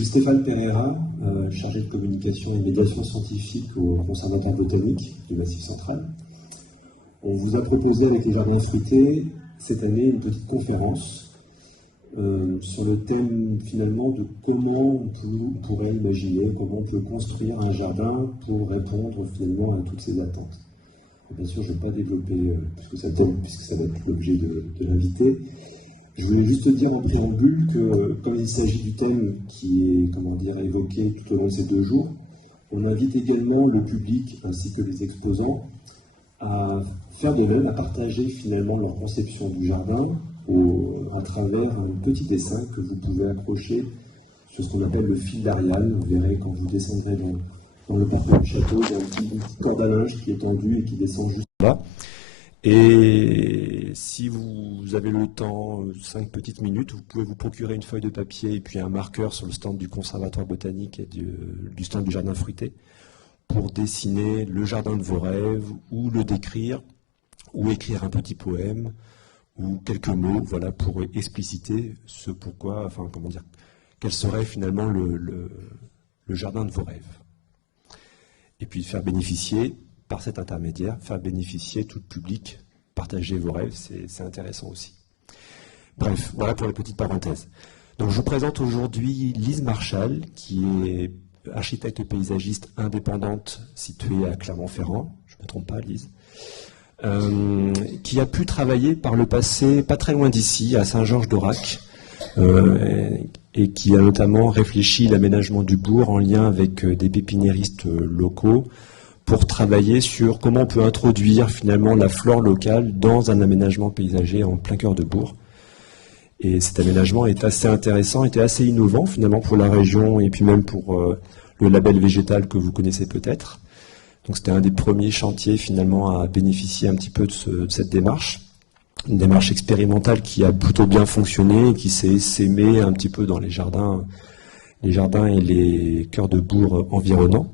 suis Stéphane Pereira, chargé de communication et médiation scientifique au Conservatoire botanique du Massif central. On vous a proposé avec les jardins fruités cette année une petite conférence sur le thème finalement de comment on pourrait imaginer, comment on peut construire un jardin pour répondre finalement à toutes ces attentes. Et bien sûr, je ne vais pas développer puisque ça va être l'objet de l'invité. Je voulais juste dire en préambule que, comme il s'agit du thème qui est, évoqué tout au long de ces 2 jours, on invite également le public ainsi que les exposants à faire de même, à partager finalement leur conception du jardin à travers un petit dessin que vous pouvez accrocher sur ce qu'on appelle le fil d'Ariane. Vous verrez quand vous descendrez dans le parc du château, il y a une petite corde à linge qui est tendue et qui descend juste là. Et si vous avez le temps, 5 petites minutes, vous pouvez vous procurer une feuille de papier et puis un marqueur sur le stand du Conservatoire botanique et du stand du jardin fruité pour dessiner le jardin de vos rêves ou le décrire ou écrire un petit poème ou quelques mots, voilà, pour expliciter ce pourquoi, quel serait finalement le jardin de vos rêves. Et puis faire bénéficier, par cet intermédiaire, faire bénéficier tout le public, partager vos rêves, c'est intéressant aussi. Bref, voilà pour les petites parenthèses. Donc je vous présente aujourd'hui Lise Marchal, qui est architecte paysagiste indépendante située à Clermont-Ferrand, je ne me trompe pas Lise, qui a pu travailler par le passé, pas très loin d'ici, à Saint-Georges-d'Aurac, et qui a notamment réfléchi l'aménagement du bourg en lien avec des pépiniéristes locaux, pour travailler sur comment on peut introduire finalement la flore locale dans un aménagement paysager en plein cœur de bourg. Et cet aménagement est assez intéressant, était assez innovant finalement pour la région et puis même pour le label végétal que vous connaissez peut-être. Donc c'était un des premiers chantiers finalement à bénéficier un petit peu de cette démarche. Une démarche expérimentale qui a plutôt bien fonctionné et qui s'est essaimée un petit peu dans les jardins et les cœurs de bourg environnants.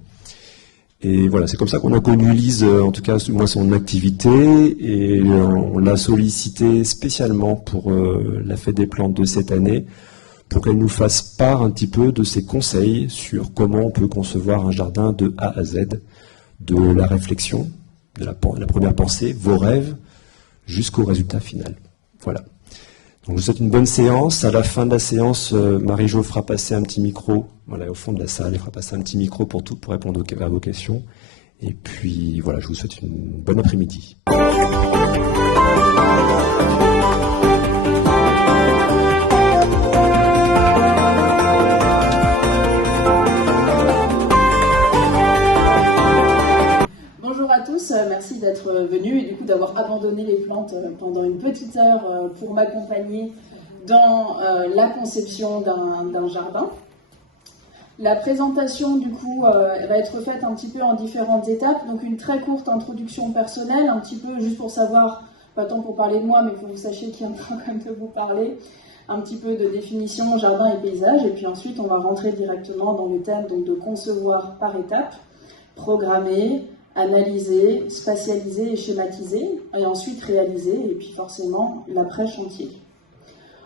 Et voilà, c'est comme ça qu'on a connu Lise, en tout cas moi son activité, et on l'a sollicité spécialement pour la Fête des Plantes de cette année, pour qu'elle nous fasse part un petit peu de ses conseils sur comment on peut concevoir un jardin de A à Z, de la réflexion, de la première pensée, vos rêves, jusqu'au résultat final. Voilà. Donc je vous souhaite une bonne séance. À la fin de la séance, Marie-Jo fera passer un petit micro, voilà, au fond de la salle, elle fera passer un petit micro pour répondre à vos questions. Et puis voilà, je vous souhaite une bonne après-midi. Bonjour à tous, merci d'être venus et du coup d'avoir abandonné les plantes pendant une petite heure pour m'accompagner dans la conception d'un jardin. La présentation du coup elle va être faite un petit peu en différentes étapes, donc une très courte introduction personnelle, un petit peu juste pour savoir, pas tant pour parler de moi, mais pour que vous sachiez qui est en train quand même de vous parler, un petit peu de définition jardin et paysage, et puis ensuite on va rentrer directement dans le thème donc, de concevoir par étapes, programmer, analyser, spatialiser et schématiser, et ensuite réaliser, et puis forcément l'après-chantier.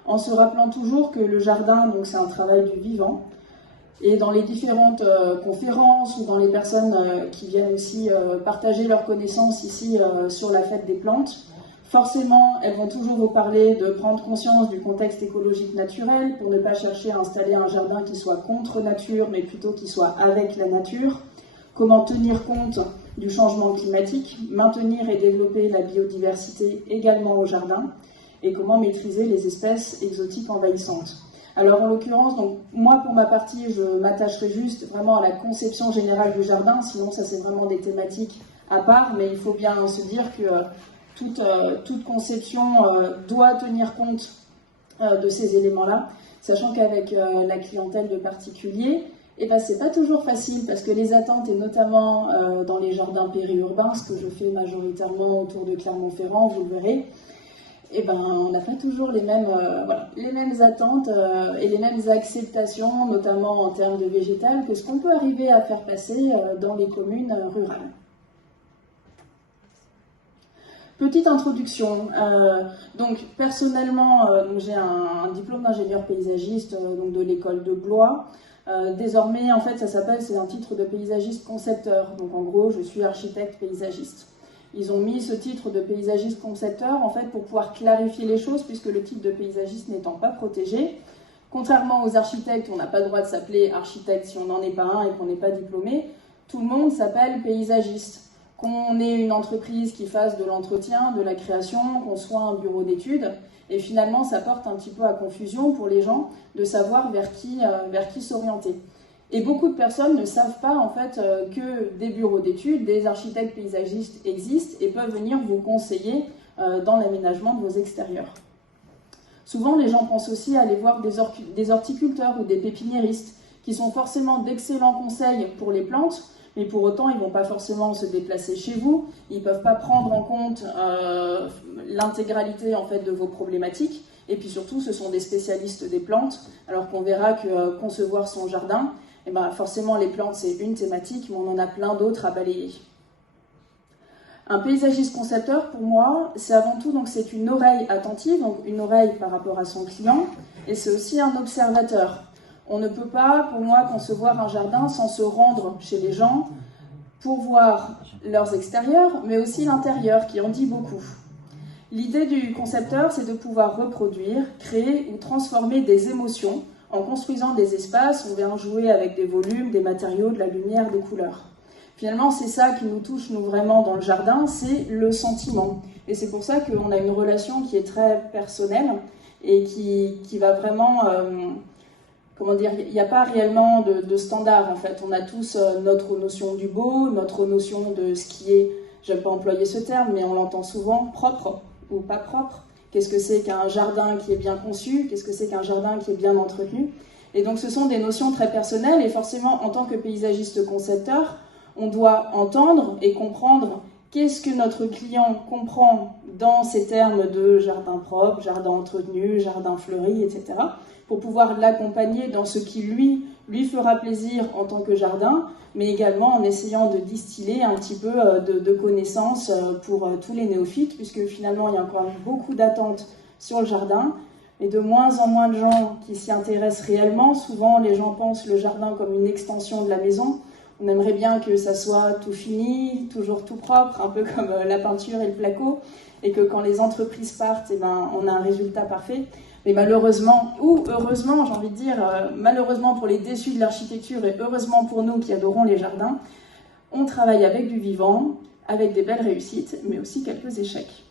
En se rappelant toujours que le jardin, donc, c'est un travail du vivant, et dans les différentes conférences ou dans les personnes qui viennent aussi partager leurs connaissances ici sur la Fête des Plantes, forcément elles vont toujours vous parler de prendre conscience du contexte écologique naturel pour ne pas chercher à installer un jardin qui soit contre nature, mais plutôt qui soit avec la nature, comment tenir compte du changement climatique, maintenir et développer la biodiversité également au jardin, et comment maîtriser les espèces exotiques envahissantes. Alors en l'occurrence, donc, moi pour ma partie, je m'attacherai juste vraiment à la conception générale du jardin, sinon ça c'est vraiment des thématiques à part, mais il faut bien se dire que toute conception doit tenir compte de ces éléments-là, sachant qu'avec la clientèle de particuliers, et ben, c'est pas toujours facile parce que les attentes, et notamment dans les jardins périurbains, ce que je fais majoritairement autour de Clermont-Ferrand, vous le verrez, et ben, on n'a pas toujours les mêmes attentes et les mêmes acceptations, notamment en termes de végétal, que ce qu'on peut arriver à faire passer dans les communes rurales. Petite introduction. Donc personnellement, j'ai un diplôme d'ingénieur paysagiste donc de l'école de Blois. Désormais, en fait, ça s'appelle, c'est un titre de paysagiste concepteur. Donc en gros, je suis architecte paysagiste. Ils ont mis ce titre de paysagiste concepteur, en fait, pour pouvoir clarifier les choses, puisque le titre de paysagiste n'étant pas protégé. Contrairement aux architectes, on n'a pas le droit de s'appeler architecte si on n'en est pas un et qu'on n'est pas diplômé. Tout le monde s'appelle paysagiste. Qu'on ait une entreprise qui fasse de l'entretien, de la création, qu'on soit un bureau d'études. Et finalement, ça porte un petit peu à confusion pour les gens de savoir vers qui s'orienter. Et beaucoup de personnes ne savent pas en fait que des bureaux d'études, des architectes paysagistes existent et peuvent venir vous conseiller dans l'aménagement de vos extérieurs. Souvent, les gens pensent aussi à aller voir des horticulteurs ou des pépiniéristes qui sont forcément d'excellents conseils pour les plantes, mais pour autant, ils ne vont pas forcément se déplacer chez vous, ils ne peuvent pas prendre en compte l'intégralité en fait, de vos problématiques, et puis surtout, ce sont des spécialistes des plantes, alors qu'on verra que concevoir son jardin, eh ben, forcément, les plantes, c'est une thématique, mais on en a plein d'autres à balayer. Un paysagiste concepteur, pour moi, c'est avant tout, donc c'est une oreille attentive, donc une oreille par rapport à son client, et c'est aussi un observateur. On ne peut pas, pour moi, concevoir un jardin sans se rendre chez les gens pour voir leurs extérieurs, mais aussi l'intérieur, qui en dit beaucoup. L'idée du concepteur, c'est de pouvoir reproduire, créer ou transformer des émotions en construisant des espaces, on vient jouer avec des volumes, des matériaux, de la lumière, des couleurs. Finalement, c'est ça qui nous touche, nous, vraiment, dans le jardin, c'est le sentiment. Et c'est pour ça qu'on a une relation qui est très personnelle et qui va vraiment... comment dire, il n'y a pas réellement de standard, en fait. On a tous notre notion du beau, notre notion de ce qui est, j'aime pas employer ce terme, mais on l'entend souvent, propre ou pas propre. Qu'est-ce que c'est qu'un jardin qui est bien conçu? Qu'est-ce que c'est qu'un jardin qui est bien entretenu? Et donc, ce sont des notions très personnelles. Et forcément, en tant que paysagiste concepteur, on doit entendre et comprendre qu'est-ce que notre client comprend dans ces termes de jardin propre, jardin entretenu, jardin fleuri, etc., pour pouvoir l'accompagner dans ce qui lui fera plaisir en tant que jardin, mais également en essayant de distiller un petit peu de connaissances pour tous les néophytes, puisque finalement il y a encore beaucoup d'attentes sur le jardin, et de moins en moins de gens qui s'y intéressent réellement. Souvent les gens pensent le jardin comme une extension de la maison. On aimerait bien que ça soit tout fini, toujours tout propre, un peu comme la peinture et le placo, et que quand les entreprises partent, eh ben, on a un résultat parfait. Mais malheureusement, ou heureusement, j'ai envie de dire, malheureusement pour les déçus de l'architecture et heureusement pour nous qui adorons les jardins, on travaille avec du vivant, avec des belles réussites, mais aussi quelques échecs.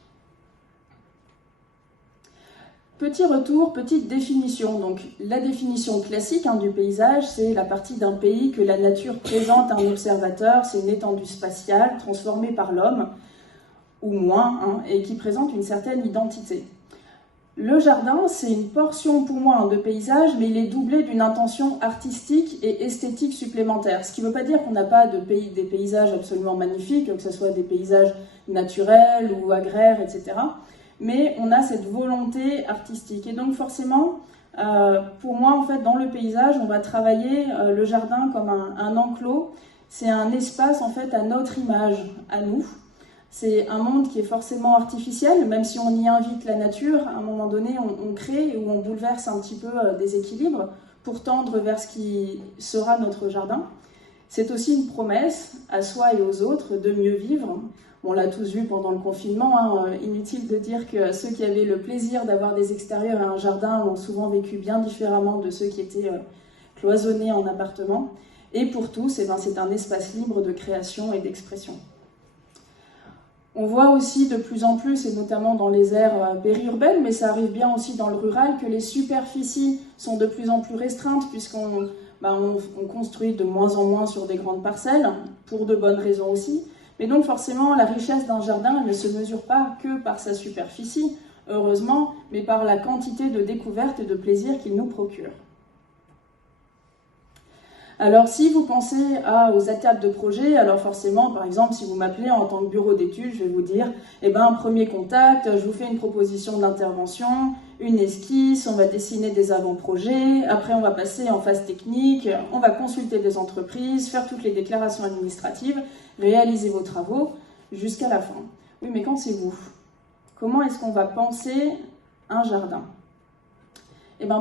Petit retour, petite définition. Donc, la définition classique du paysage, c'est la partie d'un pays que la nature présente à un observateur. C'est une étendue spatiale transformée par l'homme, ou moins, et qui présente une certaine identité. Le jardin, c'est une portion pour moi de paysage, mais il est doublé d'une intention artistique et esthétique supplémentaire. Ce qui ne veut pas dire qu'on n'a pas des paysages absolument magnifiques, que ce soit des paysages naturels ou agraires, etc. Mais on a cette volonté artistique. Et donc forcément, pour moi, en fait, dans le paysage, on va travailler le jardin comme un enclos. C'est un espace, en fait, à notre image, à nous. C'est un monde qui est forcément artificiel, même si on y invite la nature, à un moment donné, on crée ou on bouleverse un petit peu des équilibres pour tendre vers ce qui sera notre jardin. C'est aussi une promesse à soi et aux autres de mieux vivre. On l'a tous vu pendant le confinement, inutile de dire que ceux qui avaient le plaisir d'avoir des extérieurs et un jardin l'ont souvent vécu bien différemment de ceux qui étaient cloisonnés en appartement. Et pour tous, c'est un espace libre de création et d'expression. On voit aussi de plus en plus, et notamment dans les aires périurbaines, mais ça arrive bien aussi dans le rural, que les superficies sont de plus en plus restreintes puisqu'on construit de moins en moins sur des grandes parcelles, pour de bonnes raisons aussi. Mais donc forcément, la richesse d'un jardin ne se mesure pas que par sa superficie, heureusement, mais par la quantité de découvertes et de plaisir qu'il nous procure. Alors, si vous pensez aux étapes de projet, alors forcément, par exemple, si vous m'appelez en tant que bureau d'études, je vais vous dire, premier contact, je vous fais une proposition d'intervention, une esquisse, on va dessiner des avant-projets, après on va passer en phase technique, on va consulter des entreprises, faire toutes les déclarations administratives, réaliser vos travaux, jusqu'à la fin. Oui, mais quand c'est vous? Comment est-ce qu'on va penser un jardin?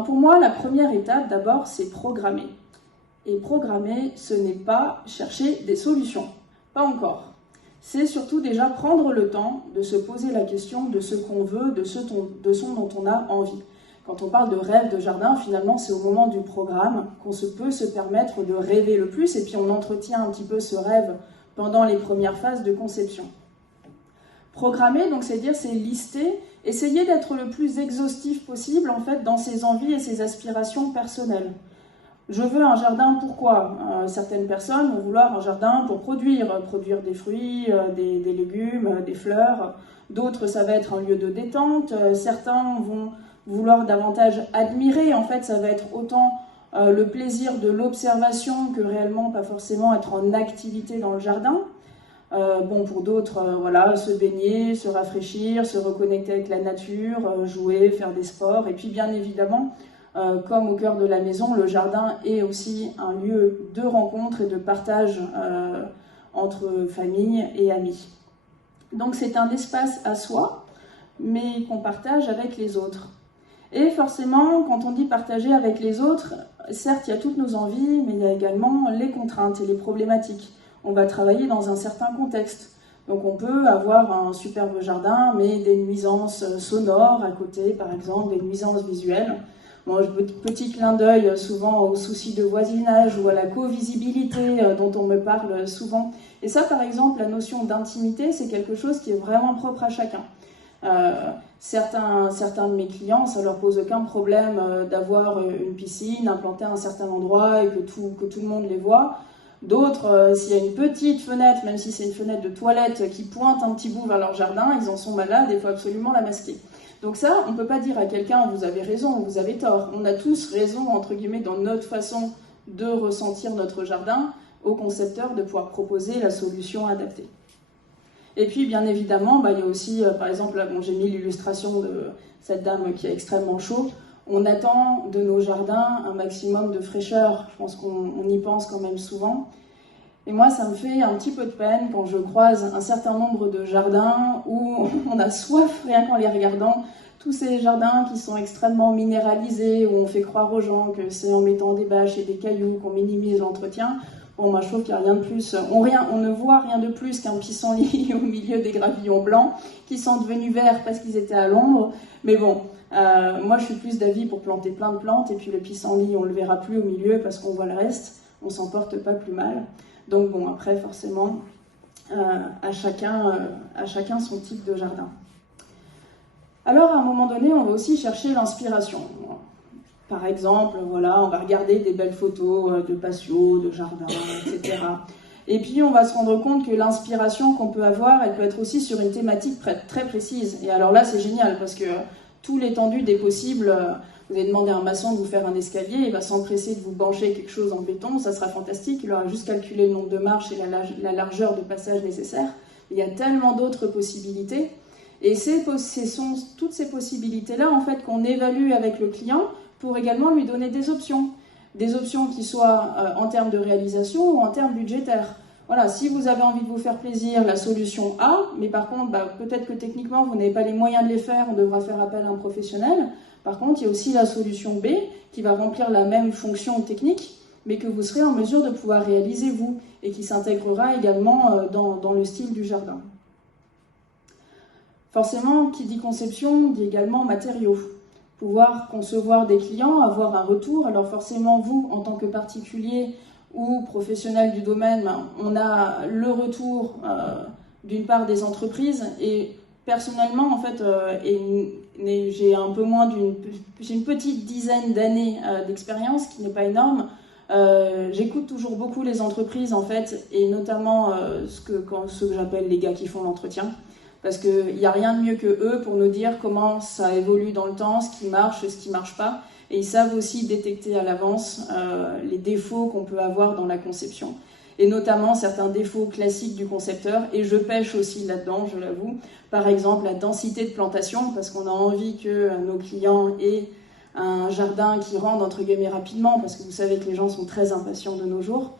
Pour moi, la première étape, d'abord, c'est programmer. Et programmer, ce n'est pas chercher des solutions. Pas encore. C'est surtout déjà prendre le temps de se poser la question de ce qu'on veut, de ce dont on a envie. Quand on parle de rêve de jardin, finalement, c'est au moment du programme qu'on peut se permettre de rêver le plus, et puis on entretient un petit peu ce rêve pendant les premières phases de conception. Programmer, donc, c'est lister, essayer d'être le plus exhaustif possible, en fait, dans ses envies et ses aspirations personnelles. Je veux un jardin, pourquoi ? Certaines personnes vont vouloir un jardin pour produire des fruits, des légumes, des fleurs. D'autres, ça va être un lieu de détente. Certains vont vouloir davantage admirer. En fait, ça va être autant le plaisir de l'observation que réellement pas forcément être en activité dans le jardin. Pour d'autres, se baigner, se rafraîchir, se reconnecter avec la nature, jouer, faire des sports. Et puis, bien évidemment, comme au cœur de la maison, le jardin est aussi un lieu de rencontre et de partage entre famille et amis. Donc c'est un espace à soi, mais qu'on partage avec les autres. Et forcément, quand on dit partager avec les autres, certes, il y a toutes nos envies, mais il y a également les contraintes et les problématiques. On va travailler dans un certain contexte. Donc on peut avoir un superbe jardin, mais des nuisances sonores à côté, par exemple, des nuisances visuelles. Petit clin d'œil souvent aux soucis de voisinage ou à la co-visibilité dont on me parle souvent. Et ça, par exemple, la notion d'intimité, c'est quelque chose qui est vraiment propre à chacun. Certains de mes clients, ça leur pose aucun problème d'avoir une piscine implantée à un certain endroit et que tout le monde les voit. D'autres, s'il y a une petite fenêtre, même si c'est une fenêtre de toilette qui pointe un petit bout vers leur jardin, ils en sont malades et il faut absolument la masquer. Donc ça, on ne peut pas dire à quelqu'un « vous avez raison » ou « vous avez tort ». On a tous raison, entre guillemets, dans notre façon de ressentir notre jardin, au concepteur de pouvoir proposer la solution adaptée. Et puis, bien évidemment, il y a aussi, par exemple, là, j'ai mis l'illustration de cette dame qui a extrêmement chaud. On attend de nos jardins un maximum de fraîcheur. Je pense qu'on y pense quand même souvent. Et moi, ça me fait un petit peu de peine quand je croise un certain nombre de jardins où on a soif rien qu'en les regardant. Tous ces jardins qui sont extrêmement minéralisés, où on fait croire aux gens que c'est en mettant des bâches et des cailloux qu'on minimise l'entretien. Bon, moi, je trouve qu'il n'y a rien de plus. On ne voit rien de plus qu'un pissenlit au milieu des gravillons blancs qui sont devenus verts parce qu'ils étaient à l'ombre. Mais bon, moi, je suis plus d'avis pour planter plein de plantes. Et puis le pissenlit, on ne le verra plus au milieu parce qu'on voit le reste. On s'en porte pas plus mal. Donc bon, après, forcément, à chacun son type de jardin. Alors, à un moment donné, on va aussi chercher l'inspiration. Par exemple, on va regarder des belles photos de patios, de jardins, etc. Et puis, on va se rendre compte que l'inspiration qu'on peut avoir, elle peut être aussi sur une thématique très précise. Et alors là, c'est génial, parce que tout l'étendue des possibles... Vous allez demander à un maçon de vous faire un escalier, il va s'empresser de vous bancher quelque chose en béton, ça sera fantastique, il aura juste calculé le nombre de marches et la largeur de passage nécessaire. Il y a tellement d'autres possibilités. Et toutes ces possibilités-là, en fait, qu'on évalue avec le client pour également lui donner des options. Des options qui soient en termes de réalisation ou en termes budgétaires. Voilà, si vous avez envie de vous faire plaisir, la solution A, mais par contre, peut-être que techniquement, vous n'avez pas les moyens de les faire, on devra faire appel à un professionnel. Par contre, il y a aussi la solution B qui va remplir la même fonction technique, mais que vous serez en mesure de pouvoir réaliser vous, et qui s'intégrera également dans le style du jardin. Forcément, qui dit conception, dit également matériaux. Pouvoir concevoir des clients, avoir un retour. Alors forcément, vous, en tant que particulier ou professionnel du domaine, on a le retour d'une part des entreprises, et personnellement, en fait, j'ai une petite dizaine d'années d'expérience, qui n'est pas énorme. J'écoute toujours beaucoup les entreprises, en fait, et notamment ceux que j'appelle les gars qui font l'entretien, parce qu'il n'y a rien de mieux que eux pour nous dire comment ça évolue dans le temps, ce qui marche, ce qui ne marche pas, et ils savent aussi détecter à l'avance les défauts qu'on peut avoir dans la conception. Et notamment certains défauts classiques du concepteur, et je pêche aussi là-dedans, je l'avoue. Par exemple, la densité de plantation, parce qu'on a envie que nos clients aient un jardin qui rende, entre guillemets, rapidement, parce que vous savez que les gens sont très impatients de nos jours.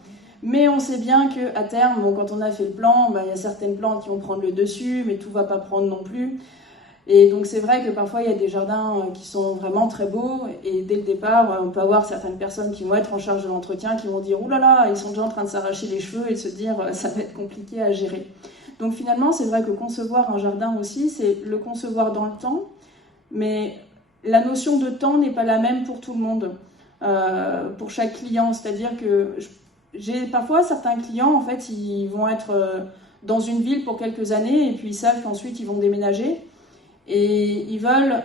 Mais on sait bien qu'à terme, quand on a fait le plan, il y a certaines plantes qui vont prendre le dessus, mais tout ne va pas prendre non plus. Et donc c'est vrai que parfois il y a des jardins qui sont vraiment très beaux, et dès le départ, on peut avoir certaines personnes qui vont être en charge de l'entretien, qui vont dire « Ouh là là », ils sont déjà en train de s'arracher les cheveux et de se dire « ça va être compliqué à gérer ». Donc finalement, c'est vrai que concevoir un jardin aussi, c'est le concevoir dans le temps, mais la notion de temps n'est pas la même pour tout le monde, pour chaque client. C'est-à-dire que j'ai parfois certains clients, en fait, ils vont être dans une ville pour quelques années, et puis ils savent qu'ensuite ils vont déménager, et ils veulent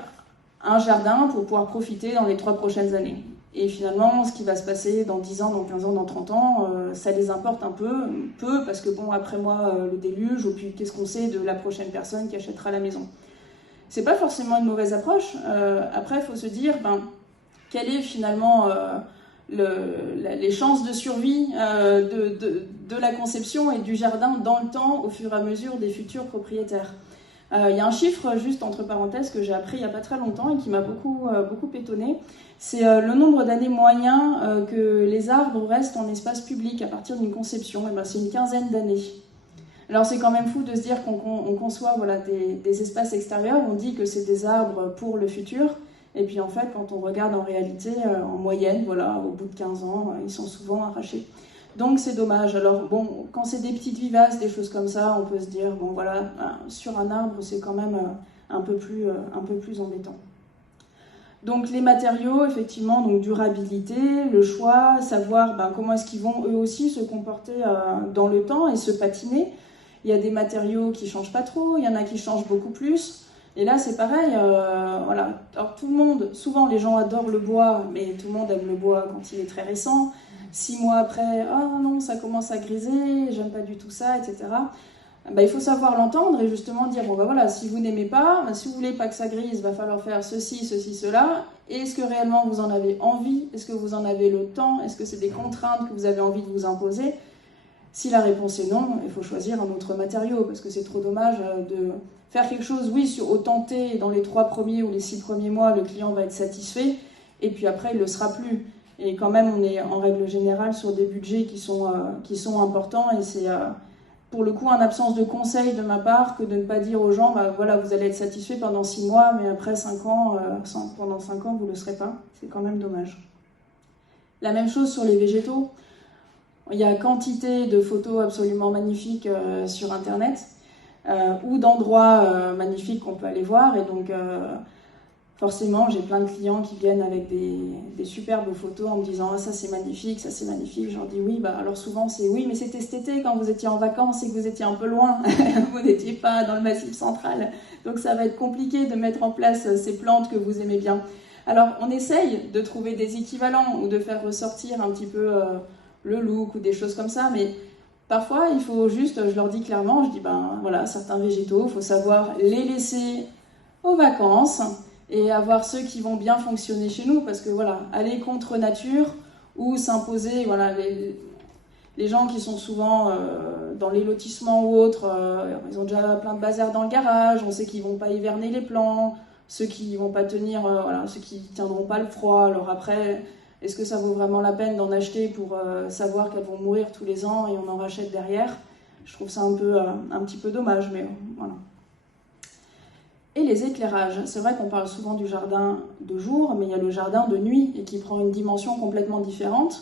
un jardin pour pouvoir profiter dans les 3 prochaines années. Et finalement, ce qui va se passer dans 10 ans, dans 15 ans, dans 30 ans, ça les importe un peu, parce que bon, après moi, le déluge, ou puis qu'est-ce qu'on sait de la prochaine personne qui achètera la maison. C'est pas forcément une mauvaise approche. Après, il faut se dire, quelle est finalement les chances de survie de la conception et du jardin dans le temps, au fur et à mesure des futurs propriétaires. Il y a un chiffre, juste entre parenthèses, que j'ai appris il n'y a pas très longtemps et qui m'a beaucoup étonnée. C'est le nombre d'années moyen que les arbres restent en espace public à partir d'une conception. Et c'est une quinzaine d'années. Alors c'est quand même fou de se dire qu'on conçoit des espaces extérieurs, on dit que c'est des arbres pour le futur, et puis en fait quand on regarde en réalité, en moyenne, au bout de 15 ans, ils sont souvent arrachés. Donc c'est dommage. Alors bon, quand c'est des petites vivaces, des choses comme ça, on peut se dire, sur un arbre c'est quand même un peu plus embêtant. Donc les matériaux, effectivement, donc durabilité, le choix, savoir comment est-ce qu'ils vont eux aussi se comporter dans le temps et se patiner. Il y a des matériaux qui changent pas trop, il y en a qui changent beaucoup plus. Et là c'est pareil, Alors tout le monde, souvent les gens adorent le bois, mais tout le monde aime le bois quand il est très récent. 6 mois après, oh non, ça commence à griser, j'aime pas du tout ça, etc. Il faut savoir l'entendre et justement dire, si vous n'aimez pas, si vous voulez pas que ça grise, il va falloir faire ceci, cela. Est-ce que réellement vous en avez envie? Est-ce que vous en avez le temps? Est-ce que c'est des contraintes que vous avez envie de vous imposer? Si la réponse est non, il faut choisir un autre matériau, parce que c'est trop dommage de faire quelque chose, au tenté, dans les 3 premiers ou les 6 premiers mois, le client va être satisfait, et puis après, il ne le sera plus. Et quand même, on est en règle générale sur des budgets qui sont importants, et c'est pour le coup en absence de conseil de ma part que de ne pas dire aux gens, vous allez être satisfait pendant 6 mois, mais après 5 ans, pendant 5 ans, vous ne le serez pas. C'est quand même dommage. La même chose sur les végétaux. Il y a quantité de photos absolument magnifiques sur Internet, ou d'endroits magnifiques qu'on peut aller voir, et donc forcément j'ai plein de clients qui viennent avec des superbes photos en me disant « Ah, ça c'est magnifique, ça c'est magnifique ». Je leur dis « Oui, alors souvent c'est oui, mais c'était cet été quand vous étiez en vacances et que vous étiez un peu loin, vous n'étiez pas dans le Massif central, donc ça va être compliqué de mettre en place ces plantes que vous aimez bien ». Alors on essaye de trouver des équivalents ou de faire ressortir un petit peu le look ou des choses comme ça, mais parfois il faut juste, je leur dis clairement, je dis certains végétaux, il faut savoir les laisser aux vacances et avoir ceux qui vont bien fonctionner chez nous, parce que aller contre nature ou s'imposer, les gens qui sont souvent dans les lotissements ou autres, ils ont déjà plein de bazar dans le garage, on sait qu'ils vont pas hiverner les plants, ceux qui vont pas tenir, ceux qui tiendront pas le froid, alors après, est-ce que ça vaut vraiment la peine d'en acheter pour savoir qu'elles vont mourir tous les ans et on en rachète derrière? Je trouve ça un petit peu dommage, mais voilà. Et les éclairages. C'est vrai qu'on parle souvent du jardin de jour, mais il y a le jardin de nuit et qui prend une dimension complètement différente.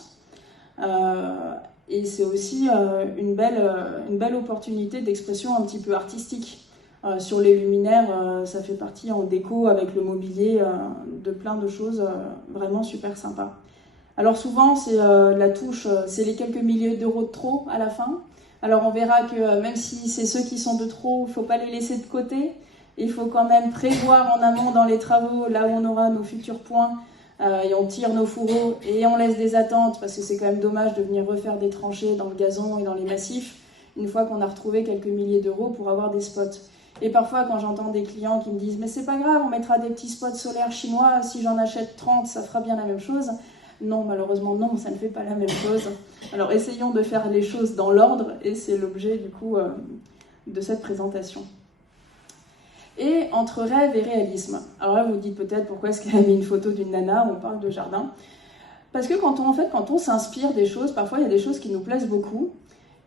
Et c'est aussi une belle opportunité d'expression un petit peu artistique. Sur les luminaires, ça fait partie en déco avec le mobilier de plein de choses vraiment super sympas. Alors souvent, c'est la touche, c'est les quelques milliers d'euros de trop à la fin. Alors on verra que même si c'est ceux qui sont de trop, il ne faut pas les laisser de côté. Il faut quand même prévoir en amont dans les travaux, là où on aura nos futurs points, et on tire nos fourreaux et on laisse des attentes, parce que c'est quand même dommage de venir refaire des tranchées dans le gazon et dans les massifs, une fois qu'on a retrouvé quelques milliers d'euros pour avoir des spots. Et parfois, quand j'entends des clients qui me disent « Mais c'est pas grave, on mettra des petits spots solaires chinois, si j'en achète 30, ça fera bien la même chose ». Non, malheureusement, non, ça ne fait pas la même chose. Alors, essayons de faire les choses dans l'ordre, et c'est l'objet, du coup, de cette présentation. Et entre rêve et réalisme. Alors là, vous vous dites peut-être pourquoi est-ce qu'elle a mis une photo d'une nana, on parle de jardin. Parce que quand on s'inspire des choses, parfois il y a des choses qui nous plaisent beaucoup,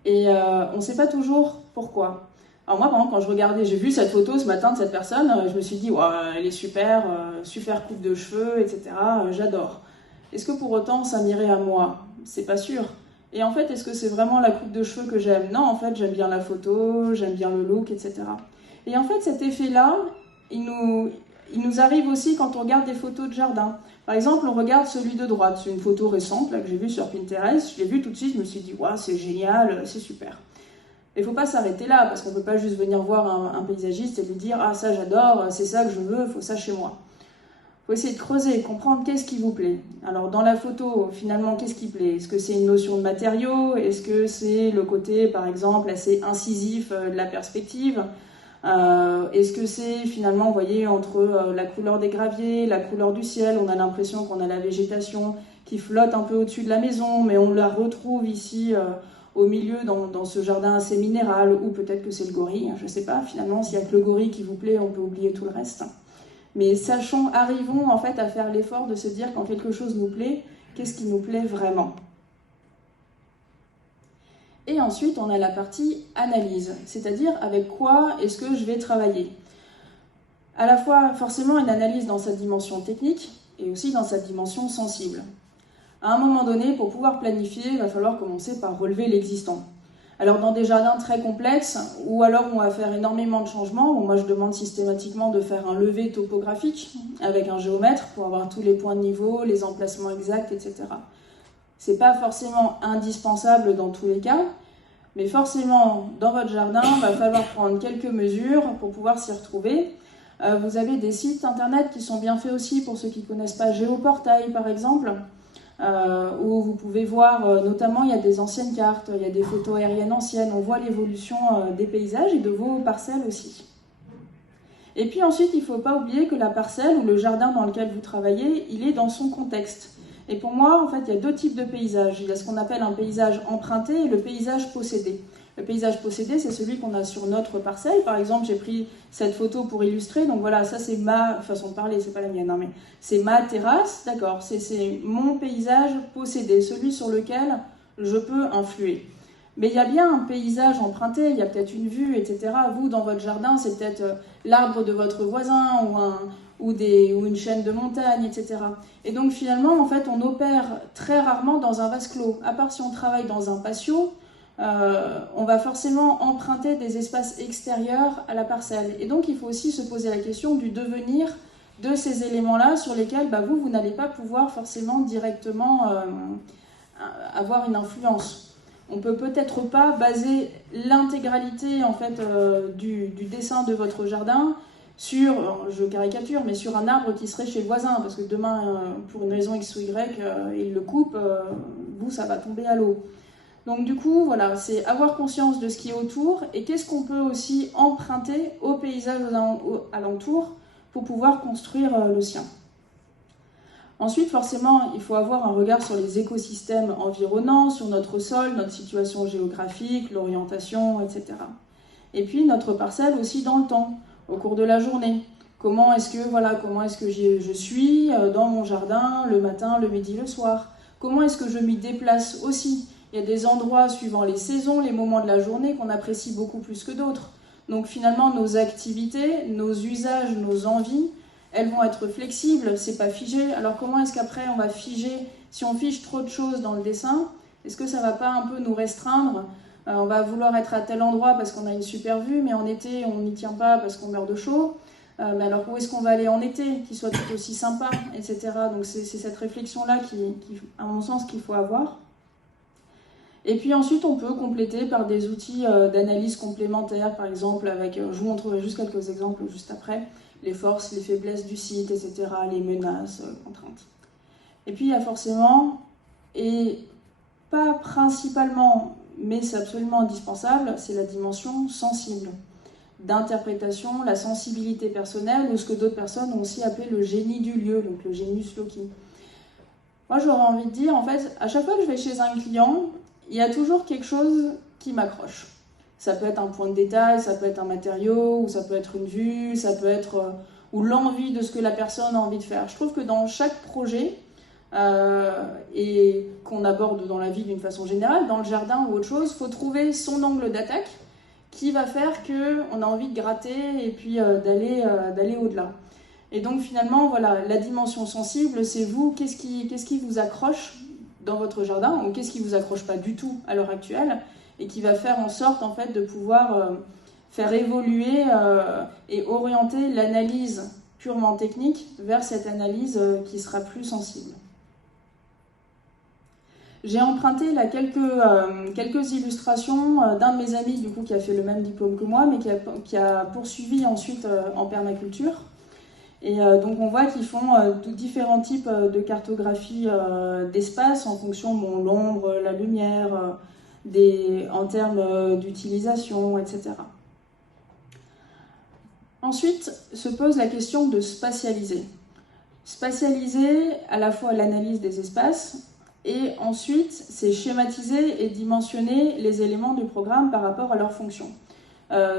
et on ne sait pas toujours pourquoi. Alors moi, par exemple, quand je regardais, j'ai vu cette photo ce matin de cette personne, je me suis dit, ouais, elle est super, super coupe de cheveux, etc. J'adore. Est-ce que pour autant ça m'irait à moi? C'est pas sûr. Et en fait, est-ce que c'est vraiment la coupe de cheveux que j'aime? Non, en fait, j'aime bien la photo, j'aime bien le look, etc. Et en fait, cet effet-là, il nous arrive aussi quand on regarde des photos de jardin. Par exemple, on regarde celui de droite, c'est une photo récente là, que j'ai vue sur Pinterest. Je l'ai vue tout de suite, je me suis dit, waouh, c'est génial, c'est super. Il ne faut pas s'arrêter là, parce qu'on ne peut pas juste venir voir un paysagiste et lui dire « Ah, ça j'adore, c'est ça que je veux, il faut ça chez moi ». Il faut essayer de creuser, comprendre qu'est-ce qui vous plaît. Alors dans la photo, finalement, qu'est-ce qui plaît? Est-ce que c'est une notion de matériau? Est-ce que c'est le côté, par exemple, assez incisif de la perspective? Est-ce que c'est finalement, vous voyez, entre la couleur des graviers, la couleur du ciel, on a l'impression qu'on a la végétation qui flotte un peu au-dessus de la maison, mais on la retrouve ici au milieu dans ce jardin assez minéral, ou peut-être que c'est le gorille, je ne sais pas, finalement, s'il n'y a que le gorille qui vous plaît, on peut oublier tout le reste. Mais arrivons en fait à faire l'effort de se dire quand quelque chose nous plaît, qu'est-ce qui nous plaît vraiment? Et ensuite, on a la partie analyse, c'est-à-dire avec quoi est-ce que je vais travailler. À la fois, forcément, une analyse dans sa dimension technique et aussi dans sa dimension sensible. À un moment donné, pour pouvoir planifier, il va falloir commencer par relever l'existant. Alors dans des jardins très complexes, ou alors on va faire énormément de changements, moi je demande systématiquement de faire un levé topographique avec un géomètre pour avoir tous les points de niveau, les emplacements exacts, etc. C'est pas forcément indispensable dans tous les cas, mais forcément dans votre jardin, il va falloir prendre quelques mesures pour pouvoir s'y retrouver. Vous avez des sites internet qui sont bien faits aussi pour ceux qui ne connaissent pas, Géoportail par exemple, où vous pouvez voir, notamment il y a des anciennes cartes, il y a des photos aériennes anciennes, on voit l'évolution des paysages et de vos parcelles aussi. Et puis ensuite, il ne faut pas oublier que la parcelle ou le jardin dans lequel vous travaillez, il est dans son contexte. Et pour moi, en fait, il y a deux types de paysages. Il y a ce qu'on appelle un paysage emprunté et le paysage possédé. Le paysage possédé, c'est celui qu'on a sur notre parcelle. Par exemple, j'ai pris cette photo pour illustrer. Donc voilà, ça c'est ma façon de parler, c'est pas la mienne, hein, mais c'est ma terrasse, d'accord. C'est mon paysage possédé, celui sur lequel je peux influer. Mais il y a bien un paysage emprunté, il y a peut-être une vue, etc. Vous, dans votre jardin, c'est peut-être l'arbre de votre voisin ou une chaîne de montagne, etc. Et donc finalement, en fait, on opère très rarement dans un vase clos. À part si on travaille dans un patio, on va forcément emprunter des espaces extérieurs à la parcelle. Et donc il faut aussi se poser la question du devenir de ces éléments-là sur lesquels vous n'allez pas pouvoir forcément directement avoir une influence. On peut peut-être pas baser l'intégralité en fait, du dessin de votre jardin sur, je caricature, mais sur un arbre qui serait chez le voisin, parce que demain, pour une raison X ou Y, il le coupe, vous, ça va tomber à l'eau. Donc du coup, voilà, c'est avoir conscience de ce qui est autour et qu'est-ce qu'on peut aussi emprunter au paysage alentour pour pouvoir construire le sien. Ensuite, forcément, il faut avoir un regard sur les écosystèmes environnants, sur notre sol, notre situation géographique, l'orientation, etc. Et puis notre parcelle aussi dans le temps, au cours de la journée. Comment est-ce que je suis dans mon jardin le matin, le midi, le soir? Comment est-ce que je m'y déplace aussi? Il y a des endroits suivant les saisons, les moments de la journée qu'on apprécie beaucoup plus que d'autres. Donc finalement, nos activités, nos usages, nos envies, elles vont être flexibles, c'est pas figé. Alors comment est-ce qu'après on va figer, si on fige trop de choses dans le dessin, est-ce que ça va pas un peu nous restreindre? On va vouloir être à tel endroit parce qu'on a une super vue, mais en été on n'y tient pas parce qu'on meurt de chaud. Mais alors où est-ce qu'on va aller en été, qui soit tout aussi sympa, etc. Donc c'est cette réflexion-là qui, à mon sens, qu'il faut avoir. Et puis ensuite, on peut compléter par des outils d'analyse complémentaires, par exemple, je vous montrerai juste quelques exemples juste après, les forces, les faiblesses du site, etc., les menaces, contraintes. Et puis il y a forcément, et pas principalement, mais c'est absolument indispensable, c'est la dimension sensible, d'interprétation, la sensibilité personnelle, ou ce que d'autres personnes ont aussi appelé le génie du lieu, donc le genius loci. Moi, j'aurais envie de dire, en fait, à chaque fois que je vais chez un client, il y a toujours quelque chose qui m'accroche. Ça peut être un point de détail, ça peut être un matériau, ou ça peut être une vue, ça peut être ou l'envie de ce que la personne a envie de faire. Je trouve que dans chaque projet, et qu'on aborde dans la vie d'une façon générale, dans le jardin ou autre chose, il faut trouver son angle d'attaque qui va faire qu'on a envie de gratter et puis d'aller au-delà. Et donc finalement, voilà, la dimension sensible, c'est vous, qu'est-ce qui vous accroche dans votre jardin, ou qu'est-ce qui vous accroche pas du tout à l'heure actuelle, et qui va faire en sorte en fait de pouvoir faire évoluer et orienter l'analyse purement technique vers cette analyse qui sera plus sensible. J'ai emprunté là quelques illustrations d'un de mes amis du coup, qui a fait le même diplôme que moi, mais qui a poursuivi ensuite en permaculture. Et donc on voit qu'ils font différents types de cartographie d'espace en fonction de l'ombre, la lumière, en termes d'utilisation, etc. Ensuite se pose la question de spatialiser. Spatialiser à la fois l'analyse des espaces, et ensuite c'est schématiser et dimensionner les éléments du programme par rapport à leur fonction.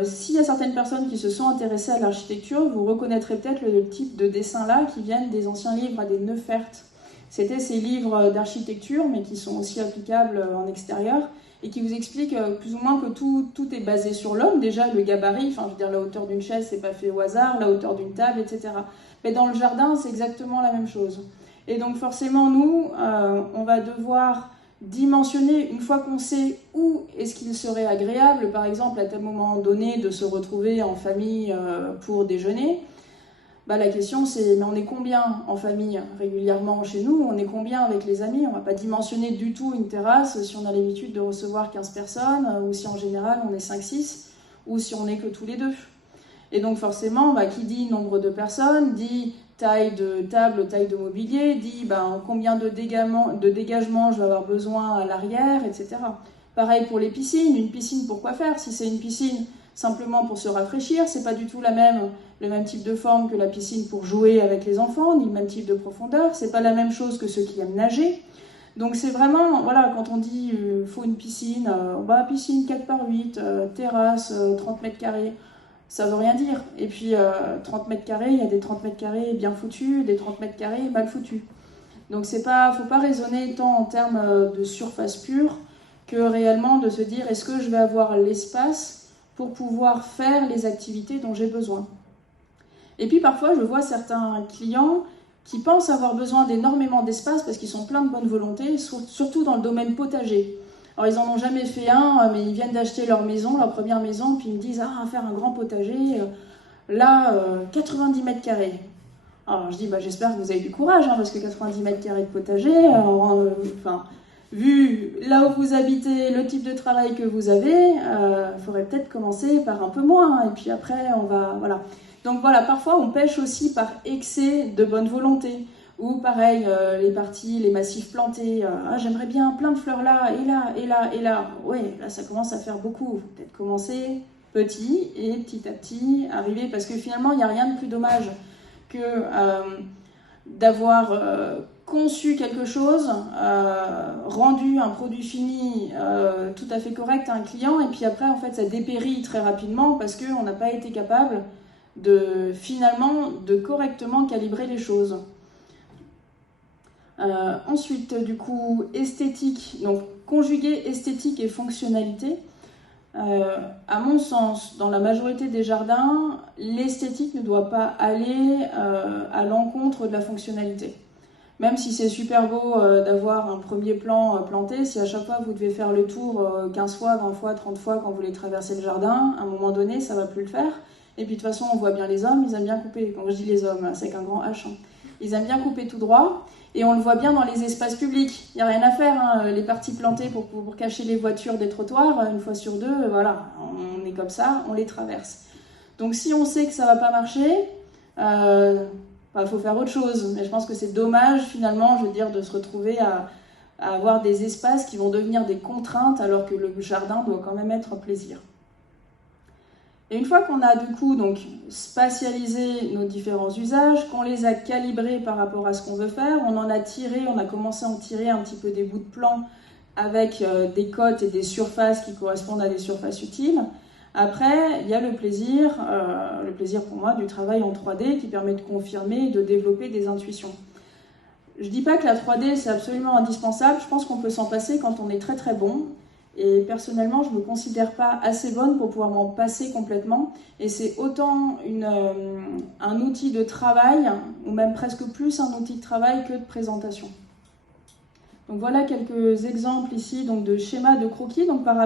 S'il y a certaines personnes qui se sont intéressées à l'architecture, vous reconnaîtrez peut-être le type de dessin-là qui viennent des anciens livres des Neufert. C'était ces livres d'architecture, mais qui sont aussi applicables en extérieur, et qui vous expliquent plus ou moins que tout est basé sur l'homme. Déjà, le gabarit, enfin, je veux dire, la hauteur d'une chaise, c'est pas fait au hasard, la hauteur d'une table, etc. Mais dans le jardin, c'est exactement la même chose. Et donc forcément, nous, on va devoir dimensionner, une fois qu'on sait où est-ce qu'il serait agréable, par exemple, à tel moment donné, de se retrouver en famille pour déjeuner. Bah, la question c'est, mais on est combien en famille régulièrement chez nous? On est combien avec les amis? On ne va pas dimensionner du tout une terrasse si on a l'habitude de recevoir 15 personnes, ou si en général on est 5-6, ou si on n'est que tous les deux. Et donc forcément, qui dit nombre de personnes, dit taille de table, taille de mobilier, dit combien de dégagement je vais avoir besoin à l'arrière, etc. Pareil pour les piscines. Une piscine, pourquoi faire? Si c'est une piscine simplement pour se rafraîchir, c'est pas du tout le même type de forme que la piscine pour jouer avec les enfants, ni le même type de profondeur. C'est pas la même chose que ceux qui aiment nager. Donc c'est vraiment, voilà, quand on dit faut une piscine, piscine 4x8, terrasse, 30 mètres carrés, ça veut rien dire. Et puis 30 mètres carrés, il y a des 30 mètres carrés bien foutus, des 30 mètres carrés mal foutus. Donc faut pas raisonner tant en termes de surface pure que réellement de se dire est-ce que je vais avoir l'espace pour pouvoir faire les activités dont j'ai besoin. Et puis parfois je vois certains clients qui pensent avoir besoin d'énormément d'espace parce qu'ils sont pleins de bonne volonté, surtout dans le domaine potager. Alors ils n'en ont jamais fait un, mais ils viennent d'acheter leur première maison, puis ils me disent faire un grand potager, 90 mètres carrés. Alors je dis j'espère que vous avez du courage, parce que 90 mètres carrés de potager, vu là où vous habitez, le type de travail que vous avez, il faudrait peut-être commencer par un peu moins, et puis après on va... Voilà. Donc voilà, parfois on pêche aussi par excès de bonne volonté. Ou pareil, les massifs plantés, j'aimerais bien plein de fleurs là, et là, et là, et là. Oui, là ça commence à faire beaucoup. Faut peut-être commencer petit et petit à petit arriver, parce que finalement il n'y a rien de plus dommage que d'avoir conçu quelque chose, rendu un produit fini tout à fait correct à un client, et puis après en fait ça dépérit très rapidement parce qu'on n'a pas été capable de correctement calibrer les choses. Ensuite, du coup, esthétique, donc conjuguer esthétique et fonctionnalité. À mon sens, dans la majorité des jardins, l'esthétique ne doit pas aller à l'encontre de la fonctionnalité. Même si c'est super beau d'avoir un premier plan planté, si à chaque fois vous devez faire le tour 15 fois, 20 fois, 30 fois quand vous voulez traverser le jardin, à un moment donné, ça ne va plus le faire. Et puis de toute façon, on voit bien les hommes, ils aiment bien couper. Quand je dis les hommes, c'est avec un grand H. Ils aiment bien couper tout droit. Et on le voit bien dans les espaces publics. Il n'y a rien à faire, les parties plantées pour cacher les voitures des trottoirs, une fois sur deux, voilà, on est comme ça, on les traverse. Donc si on sait que ça ne va pas marcher, faut faire autre chose. Mais je pense que c'est dommage finalement, de se retrouver à avoir des espaces qui vont devenir des contraintes alors que le jardin doit quand même être un plaisir. Et une fois qu'on a du coup donc spatialisé nos différents usages, qu'on les a calibrés par rapport à ce qu'on veut faire, on a commencé à en tirer un petit peu des bouts de plan avec des cotes et des surfaces qui correspondent à des surfaces utiles. Après, il y a le plaisir pour moi du travail en 3D qui permet de confirmer et de développer des intuitions. Je ne dis pas que la 3D c'est absolument indispensable, je pense qu'on peut s'en passer quand on est très très bon. Et personnellement, je ne me considère pas assez bonne pour pouvoir m'en passer complètement. Et c'est autant un outil de travail, ou même presque plus un outil de travail que de présentation. Donc voilà quelques exemples ici donc de schémas de croquis. Donc par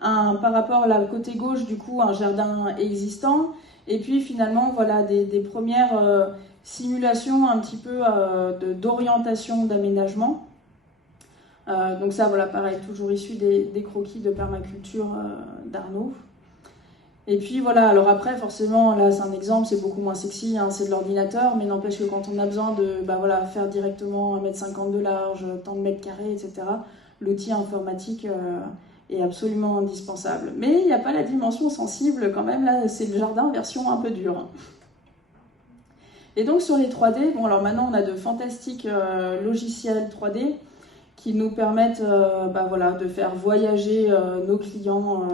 rapport à la côté gauche, du coup, un jardin existant. Et puis finalement, voilà des premières simulations un petit peu d'orientation d'aménagement. Donc ça, voilà, pareil, toujours issu des croquis de permaculture d'Arnaud. Et puis voilà, alors après, forcément, là c'est un exemple, c'est beaucoup moins sexy, hein, c'est de l'ordinateur, mais n'empêche que quand on a besoin de faire directement 1,50 m de large, tant de mètres carrés, etc., l'outil informatique est absolument indispensable. Mais il n'y a pas la dimension sensible quand même, là c'est le jardin version un peu dure. Et donc sur les 3D, bon alors maintenant on a de fantastiques logiciels 3D qui nous permettent de faire voyager nos clients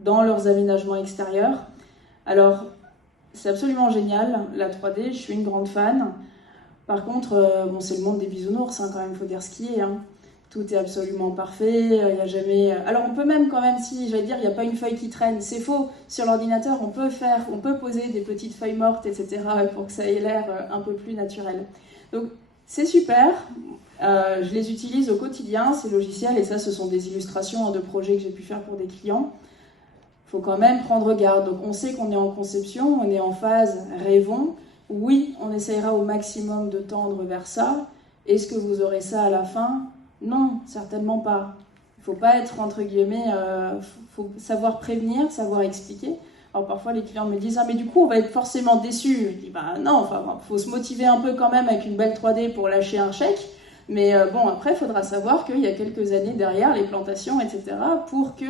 dans leurs aménagements extérieurs. Alors, c'est absolument génial, la 3D, je suis une grande fan. Par contre, c'est le monde des bisounours, hein, quand même, il faut dire ce qui est. Hein. Tout est absolument parfait, il n'y a jamais... Alors, on peut même quand même, si, j'allais dire, il n'y a pas une feuille qui traîne, c'est faux. Sur l'ordinateur, on peut poser des petites feuilles mortes, etc., pour que ça ait l'air un peu plus naturel. Donc, c'est super. Je les utilise au quotidien, ces logiciels, et ça, ce sont des illustrations de projets que j'ai pu faire pour des clients. Il faut quand même prendre garde. Donc, on sait qu'on est en conception, on est en phase rêvons. Oui, on essayera au maximum de tendre vers ça. Est-ce que vous aurez ça à la fin? Non, certainement pas. Il ne faut pas être, entre guillemets, faut savoir prévenir, savoir expliquer. Alors parfois les clients me disent « Ah mais du coup on va être forcément déçus ». Je dis « Bah non, faut se motiver un peu quand même avec une belle 3D pour lâcher un chèque ». Mais après il faudra savoir qu'il y a quelques années derrière, les plantations, etc. pour que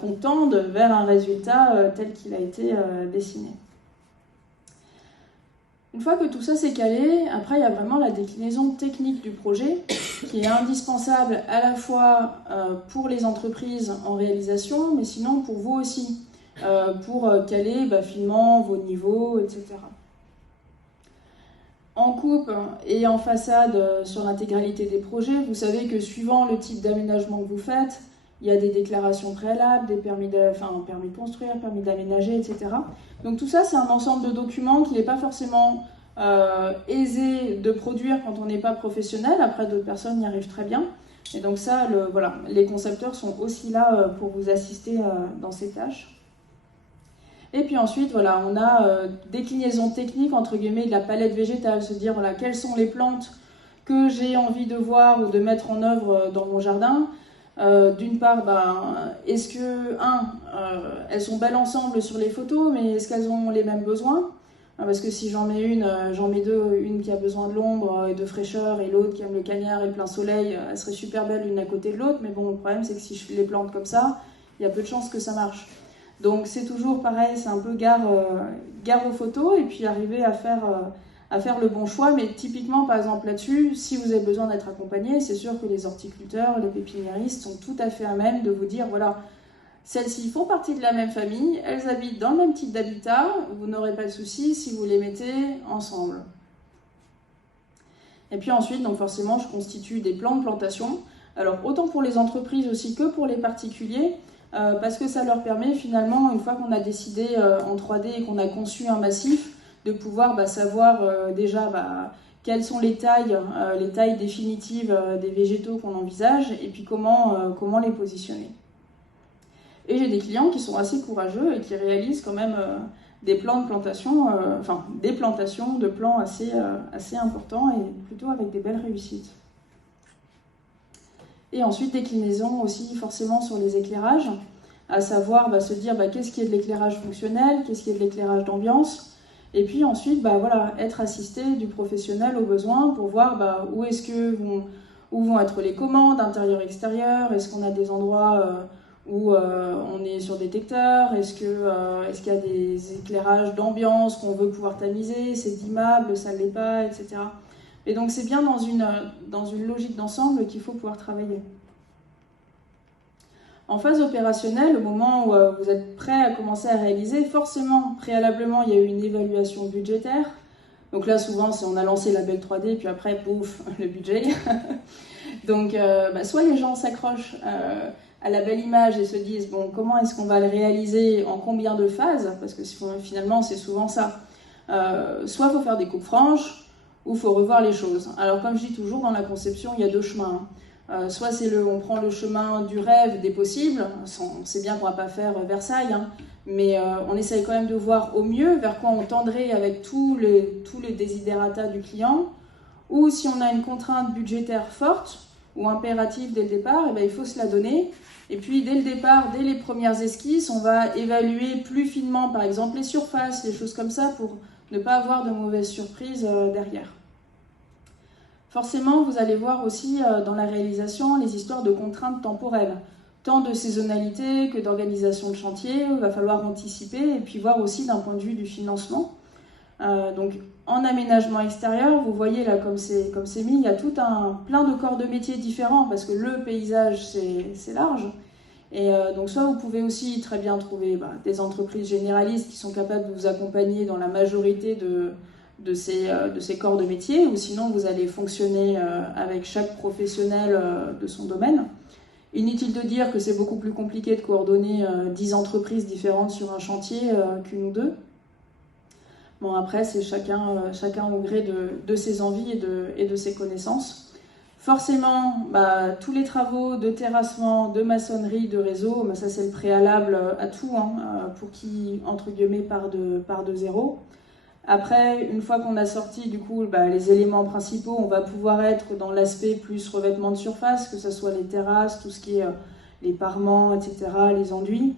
qu'on tende vers un résultat tel qu'il a été dessiné. Une fois que tout ça s'est calé, après il y a vraiment la déclinaison technique du projet qui est indispensable à la fois pour les entreprises en réalisation, mais sinon pour vous aussi, pour caler finement vos niveaux, etc. En coupe et en façade sur l'intégralité des projets, vous savez que suivant le type d'aménagement que vous faites, il y a des déclarations préalables, des permis de construire, permis d'aménager, etc. Donc tout ça, c'est un ensemble de documents qui n'est pas forcément aisé de produire quand on n'est pas professionnel. Après, d'autres personnes y arrivent très bien. Et donc ça, les concepteurs sont aussi là pour vous assister dans ces tâches. Et puis ensuite, voilà, on a déclinaison technique, entre guillemets, de la palette végétale. Se dire, voilà, quelles sont les plantes que j'ai envie de voir ou de mettre en œuvre dans mon jardin. D'une part, est-ce que, elles sont belles ensemble sur les photos, mais est-ce qu'elles ont les mêmes besoins? Parce que si j'en mets j'en mets deux, une qui a besoin de l'ombre et de fraîcheur, et l'autre qui aime le cagnard et le plein soleil, elles seraient super belles l'une à côté de l'autre, mais bon, le problème c'est que si je les plante comme ça, il y a peu de chances que ça marche. Donc c'est toujours pareil, c'est un peu gare aux photos, et puis arriver à faire le bon choix. Mais typiquement, par exemple là-dessus, si vous avez besoin d'être accompagné, c'est sûr que les horticulteurs, les pépiniéristes sont tout à fait à même de vous dire, voilà, celles-ci font partie de la même famille, elles habitent dans le même type d'habitat, vous n'aurez pas de souci si vous les mettez ensemble. Et puis ensuite, donc forcément, je constitue des plans de plantation. Alors autant pour les entreprises aussi que pour les particuliers, parce que ça leur permet finalement, une fois qu'on a décidé en 3D et qu'on a conçu un massif, de pouvoir savoir déjà quelles sont les tailles définitives des végétaux qu'on envisage, et puis comment les positionner. Et j'ai des clients qui sont assez courageux et qui réalisent quand même des plans de plantation, des plantations de plans assez importants et plutôt avec des belles réussites. Et ensuite, déclinaison aussi forcément sur les éclairages, à savoir se dire qu'est-ce qui est de l'éclairage fonctionnel, qu'est-ce qui est de l'éclairage d'ambiance, et puis ensuite être assisté du professionnel au besoin pour voir où vont être les commandes intérieur-extérieur, est-ce qu'on a des endroits où on est sur détecteur, est-ce qu'il y a des éclairages d'ambiance qu'on veut pouvoir tamiser, c'est dimmable, ça ne l'est pas, etc. Et donc c'est bien dans une logique d'ensemble qu'il faut pouvoir travailler. En phase opérationnelle, au moment où vous êtes prêt à commencer à réaliser, forcément, préalablement, il y a eu une évaluation budgétaire. Donc là, souvent, on a lancé la belle 3D, puis après, pouf, le budget. Donc, soit les gens s'accrochent à la belle image et se disent, bon, comment est-ce qu'on va le réaliser, en combien de phases, parce que finalement, c'est souvent ça. Soit il faut faire des coupes franches, ou il faut revoir les choses. Alors, comme je dis toujours, dans la conception, il y a 2 chemins. Soit on prend le chemin du rêve, des possibles, on sait bien qu'on ne va pas faire Versailles, hein, mais on essaye quand même de voir au mieux vers quoi on tendrait avec tous les desiderata du client, ou si on a une contrainte budgétaire forte ou impérative dès le départ, il faut se la donner. Et puis dès le départ, dès les premières esquisses, on va évaluer plus finement par exemple les surfaces, les choses comme ça, pour ne pas avoir de mauvaises surprises derrière. Forcément, vous allez voir aussi dans la réalisation les histoires de contraintes temporelles, tant de saisonnalité que d'organisation de chantier. Il va falloir anticiper et puis voir aussi d'un point de vue du financement. Donc en aménagement extérieur, vous voyez là comme c'est mis, il y a tout plein de corps de métiers différents parce que le paysage c'est large. Et donc soit vous pouvez aussi très bien trouver des entreprises généralistes qui sont capables de vous accompagner dans la majorité de ces corps de métier, ou sinon vous allez fonctionner avec chaque professionnel de son domaine. Inutile de dire que c'est beaucoup plus compliqué de coordonner 10 entreprises différentes sur un chantier qu'une ou 2. Bon, après, c'est chacun au gré de ses envies et de ses connaissances. Forcément, tous les travaux de terrassement, de maçonnerie, de réseau, ça c'est le préalable à tout, pour qui, entre guillemets, part de zéro. Après, une fois qu'on a sorti du coup les éléments principaux, on va pouvoir être dans l'aspect plus revêtement de surface, que ce soit les terrasses, tout ce qui est les parements, etc., les enduits.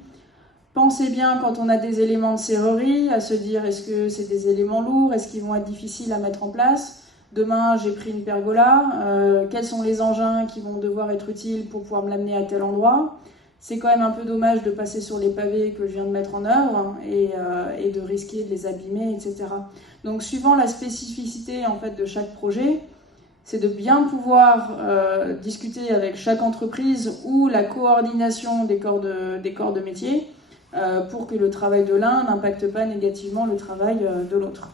Pensez bien, quand on a des éléments de serrurerie, à se dire est-ce que c'est des éléments lourds, est-ce qu'ils vont être difficiles à mettre en place. Demain, j'ai pris une pergola, quels sont les engins qui vont devoir être utiles pour pouvoir me l'amener à tel endroit. C'est quand même un peu dommage de passer sur les pavés que je viens de mettre en œuvre et de risquer de les abîmer, etc. Donc, suivant la spécificité en fait de chaque projet, c'est de bien pouvoir discuter avec chaque entreprise ou la coordination des corps de métier pour que le travail de l'un n'impacte pas négativement le travail de l'autre.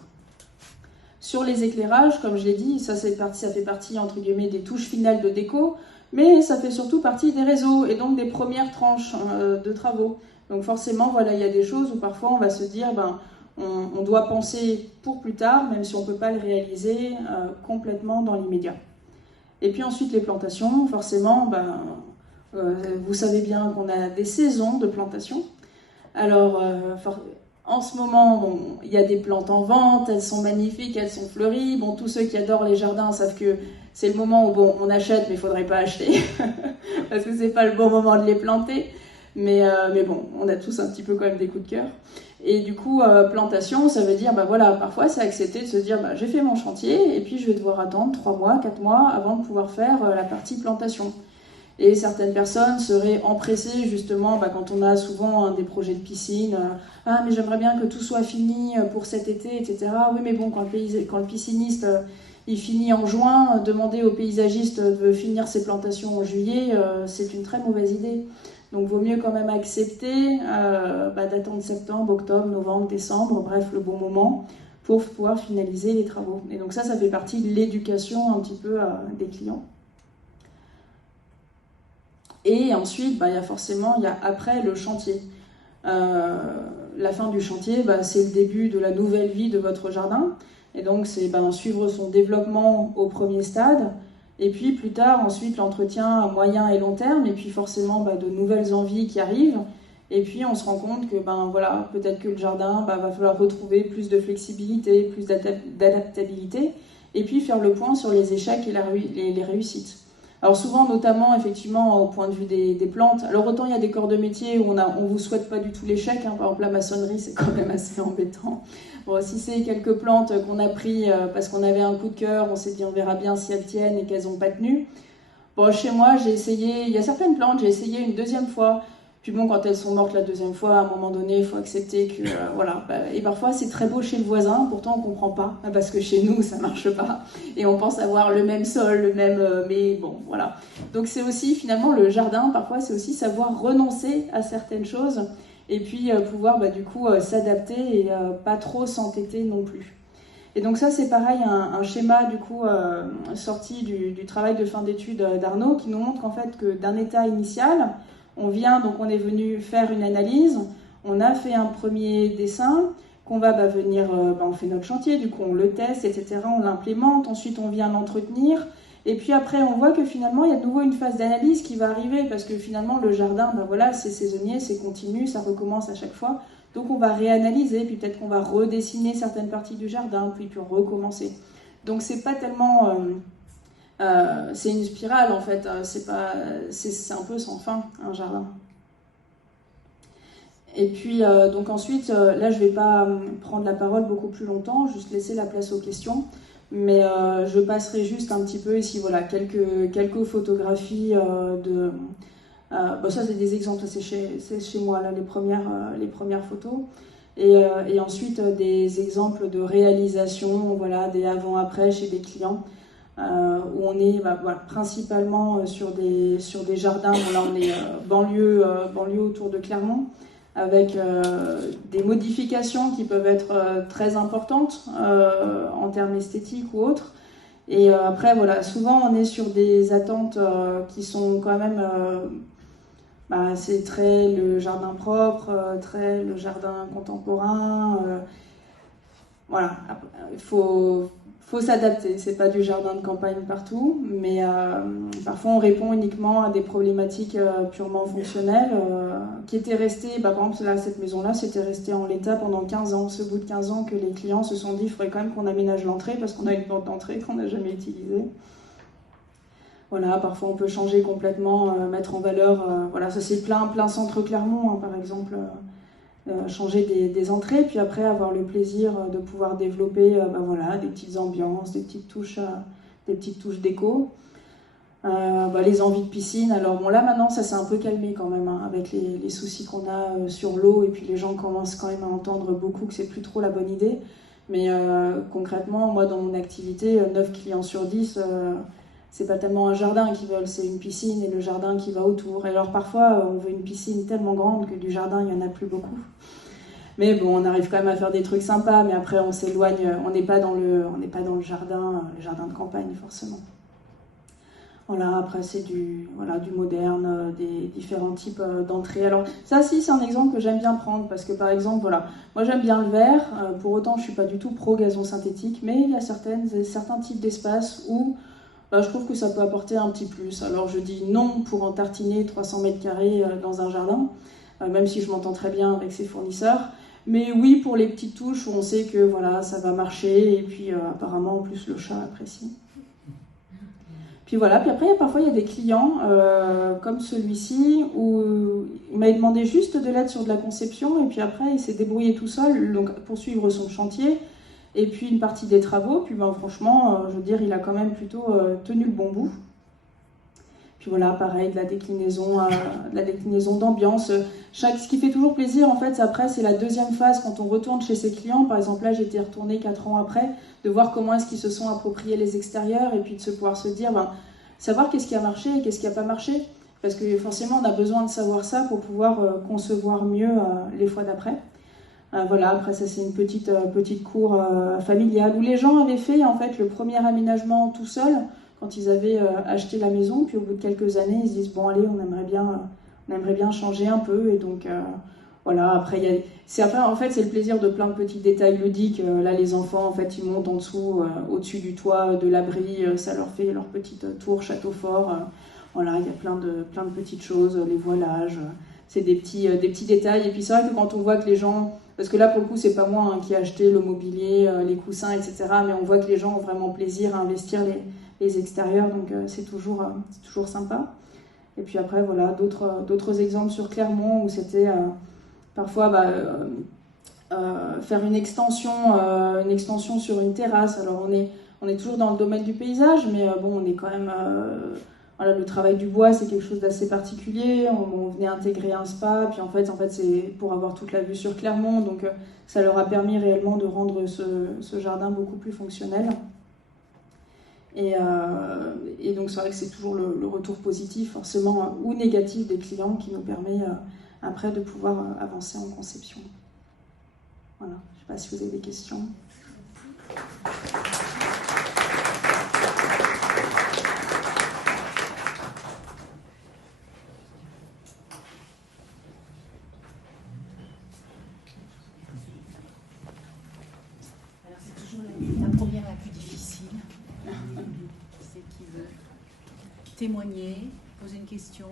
Sur les éclairages, comme je l'ai dit, ça fait partie entre guillemets des touches finales de déco, mais ça fait surtout partie des réseaux et donc des premières tranches de travaux. Donc forcément, voilà, il y a des choses où parfois on va se dire, on doit penser pour plus tard, même si on ne peut pas le réaliser complètement dans l'immédiat. Et puis ensuite les plantations, forcément, vous savez bien qu'on a des saisons de plantation. Alors, en ce moment, il y a des plantes en vente, elles sont magnifiques, elles sont fleuries. Bon, tous ceux qui adorent les jardins savent que c'est le moment où on achète, mais il ne faudrait pas acheter, parce que ce n'est pas le bon moment de les planter. Mais bon, on a tous un petit peu quand même des coups de cœur. Et du coup, plantation, ça veut dire, parfois c'est accepter de se dire, j'ai fait mon chantier, et puis je vais devoir attendre 3 mois, 4 mois avant de pouvoir faire la partie plantation. Et certaines personnes seraient empressées justement quand on a souvent des projets de piscine. Ah, mais j'aimerais bien que tout soit fini pour cet été, etc. Oui, mais bon, quand le pisciniste il finit en juin, demander au paysagiste de finir ses plantations en juillet, c'est une très mauvaise idée. Donc, vaut mieux quand même accepter d'attendre septembre, octobre, novembre, décembre, bref, le bon moment pour pouvoir finaliser les travaux. Et donc ça fait partie de l'éducation un petit peu des clients. Et ensuite, il y a après le chantier. La fin du chantier, c'est le début de la nouvelle vie de votre jardin. Et donc, c'est suivre son développement au premier stade. Et puis, plus tard, ensuite, l'entretien à moyen et long terme. Et puis, forcément, de nouvelles envies qui arrivent. Et puis, on se rend compte que, peut-être que le jardin, va falloir retrouver plus de flexibilité, plus d'adaptabilité. Et puis, faire le point sur les échecs et les réussites. Alors souvent, notamment, effectivement, au point de vue des plantes, alors autant il y a des corps de métier où on vous souhaite pas du tout l'échec, par exemple la maçonnerie, c'est quand même assez embêtant. Bon, si c'est quelques plantes qu'on a pris parce qu'on avait un coup de cœur, on s'est dit on verra bien si elles tiennent et qu'elles n'ont pas tenu. Bon, chez moi, j'ai essayé, il y a certaines plantes, j'ai essayé une deuxième fois. Puis bon, quand elles sont mortes la deuxième fois, à un moment donné, il faut accepter que, voilà. Et parfois, c'est très beau chez le voisin, pourtant on comprend pas, parce que chez nous, ça marche pas. Et on pense avoir le même sol, le même, mais bon, voilà. Donc c'est aussi, finalement, le jardin, parfois, c'est aussi savoir renoncer à certaines choses, et puis pouvoir, du coup, s'adapter et pas trop s'entêter non plus. Et donc ça, c'est pareil, un schéma du coup sorti du travail de fin d'études d'Arnaud qui nous montre en fait que d'un état initial, on est venu faire une analyse, on a fait un premier dessin, qu'on va venir, on fait notre chantier, du coup on le teste, etc., on l'implémente, ensuite on vient l'entretenir, et puis après on voit que finalement il y a de nouveau une phase d'analyse qui va arriver, parce que finalement le jardin, voilà, c'est saisonnier, c'est continu, ça recommence à chaque fois. Donc on va réanalyser, puis peut-être qu'on va redessiner certaines parties du jardin, puis recommencer. Donc c'est pas tellement... c'est une spirale en fait, c'est un peu sans fin, un jardin. Et puis donc ensuite, là je vais pas prendre la parole beaucoup plus longtemps, juste laisser la place aux questions. Mais je passerai juste un petit peu ici, voilà, quelques photographies de... ça c'est des exemples, c'est chez moi là, les premières photos, et ensuite des exemples de réalisation, voilà, des avant-après chez des clients, où on est principalement sur des jardins. Là on est banlieue autour de Clermont, avec des modifications qui peuvent être très importantes en termes esthétiques ou autres. Et après voilà, souvent on est sur des attentes qui sont quand même c'est très le jardin propre, très le jardin contemporain. Voilà, il faut s'adapter. C'est pas du jardin de campagne partout, mais parfois on répond uniquement à des problématiques purement fonctionnelles qui étaient restées. Par exemple, là, cette maison-là, c'était resté en l'état pendant 15 ans. C'est au bout de 15 ans que les clients se sont dit il faudrait quand même qu'on aménage l'entrée parce qu'on a une porte d'entrée qu'on n'a jamais utilisée. Voilà, parfois on peut changer complètement, mettre en valeur, voilà, ça c'est plein centre Clermont, hein, par exemple, changer des entrées, puis après avoir le plaisir de pouvoir développer voilà, des petites ambiances, des petites touches déco. Les envies de piscine, alors bon là maintenant ça s'est un peu calmé quand même, hein, avec les soucis qu'on a sur l'eau, et puis les gens commencent quand même à entendre beaucoup que c'est plus trop la bonne idée, mais concrètement, moi dans mon activité, 9 clients sur 10... c'est pas tellement un jardin qu'ils veulent, c'est une piscine et le jardin qui va autour. Et alors parfois, on veut une piscine tellement grande que du jardin, il n'y en a plus beaucoup. Mais bon, on arrive quand même à faire des trucs sympas, mais après on s'éloigne, on n'est pas dans le jardin de campagne forcément. Voilà, après c'est du moderne, des différents types d'entrées. Alors ça, si, c'est un exemple que j'aime bien prendre, parce que par exemple, voilà, moi j'aime bien le vert, pour autant je suis pas du tout pro gazon synthétique, mais il y a certains types d'espaces où je trouve que ça peut apporter un petit plus. Alors je dis non pour en tartiner 300 mètres carrés dans un jardin, même si je m'entends très bien avec ses fournisseurs. Mais oui, pour les petites touches où on sait que voilà, ça va marcher, et puis apparemment en plus le chat apprécie. Puis voilà, puis après parfois il y a des clients comme celui-ci où il m'avait demandé juste de l'aide sur de la conception, et puis après il s'est débrouillé tout seul donc, pour suivre son chantier. Et puis une partie des travaux, puis franchement, je veux dire, il a quand même plutôt tenu le bon bout. Puis voilà, pareil, de la déclinaison d'ambiance. Ce qui fait toujours plaisir, en fait, après, c'est la deuxième phase, quand on retourne chez ses clients. Par exemple, là, j'étais retournée 4 ans après, de voir comment est-ce qu'ils se sont appropriés les extérieurs, et puis de pouvoir se dire, savoir qu'est-ce qui a marché et qu'est-ce qui n'a pas marché. Parce que forcément, on a besoin de savoir ça pour pouvoir concevoir mieux les fois d'après. Voilà, après ça c'est une petite cour familiale où les gens avaient fait en fait le premier aménagement tout seul quand ils avaient acheté la maison, puis au bout de quelques années ils se disent bon allez, on aimerait bien changer un peu, et donc voilà, après en fait c'est le plaisir de plein de petits détails ludiques. Là les enfants en fait ils montent en dessous, au-dessus du toit de l'abri, ça leur fait leur petite tour château fort. Voilà, il y a plein de petites choses, les voilages, c'est des petits détails. Et puis c'est vrai que quand on voit que les gens, parce que là pour le coup c'est pas moi qui ai acheté le mobilier, les coussins, etc., mais on voit que les gens ont vraiment plaisir à investir les extérieurs, donc c'est toujours sympa. Et puis après voilà, d'autres exemples sur Clermont où c'était parfois faire une extension sur une terrasse. Alors on est toujours dans le domaine du paysage, mais bon, on est quand même voilà, le travail du bois, c'est quelque chose d'assez particulier. On venait intégrer un spa, puis en fait c'est pour avoir toute la vue sur Clermont, donc ça leur a permis réellement de rendre ce jardin beaucoup plus fonctionnel. Et donc c'est vrai que c'est toujours le retour positif, forcément, ou négatif des clients qui nous permet après de pouvoir avancer en conception. Voilà, je ne sais pas si vous avez des questions. Témoigner, poser une question.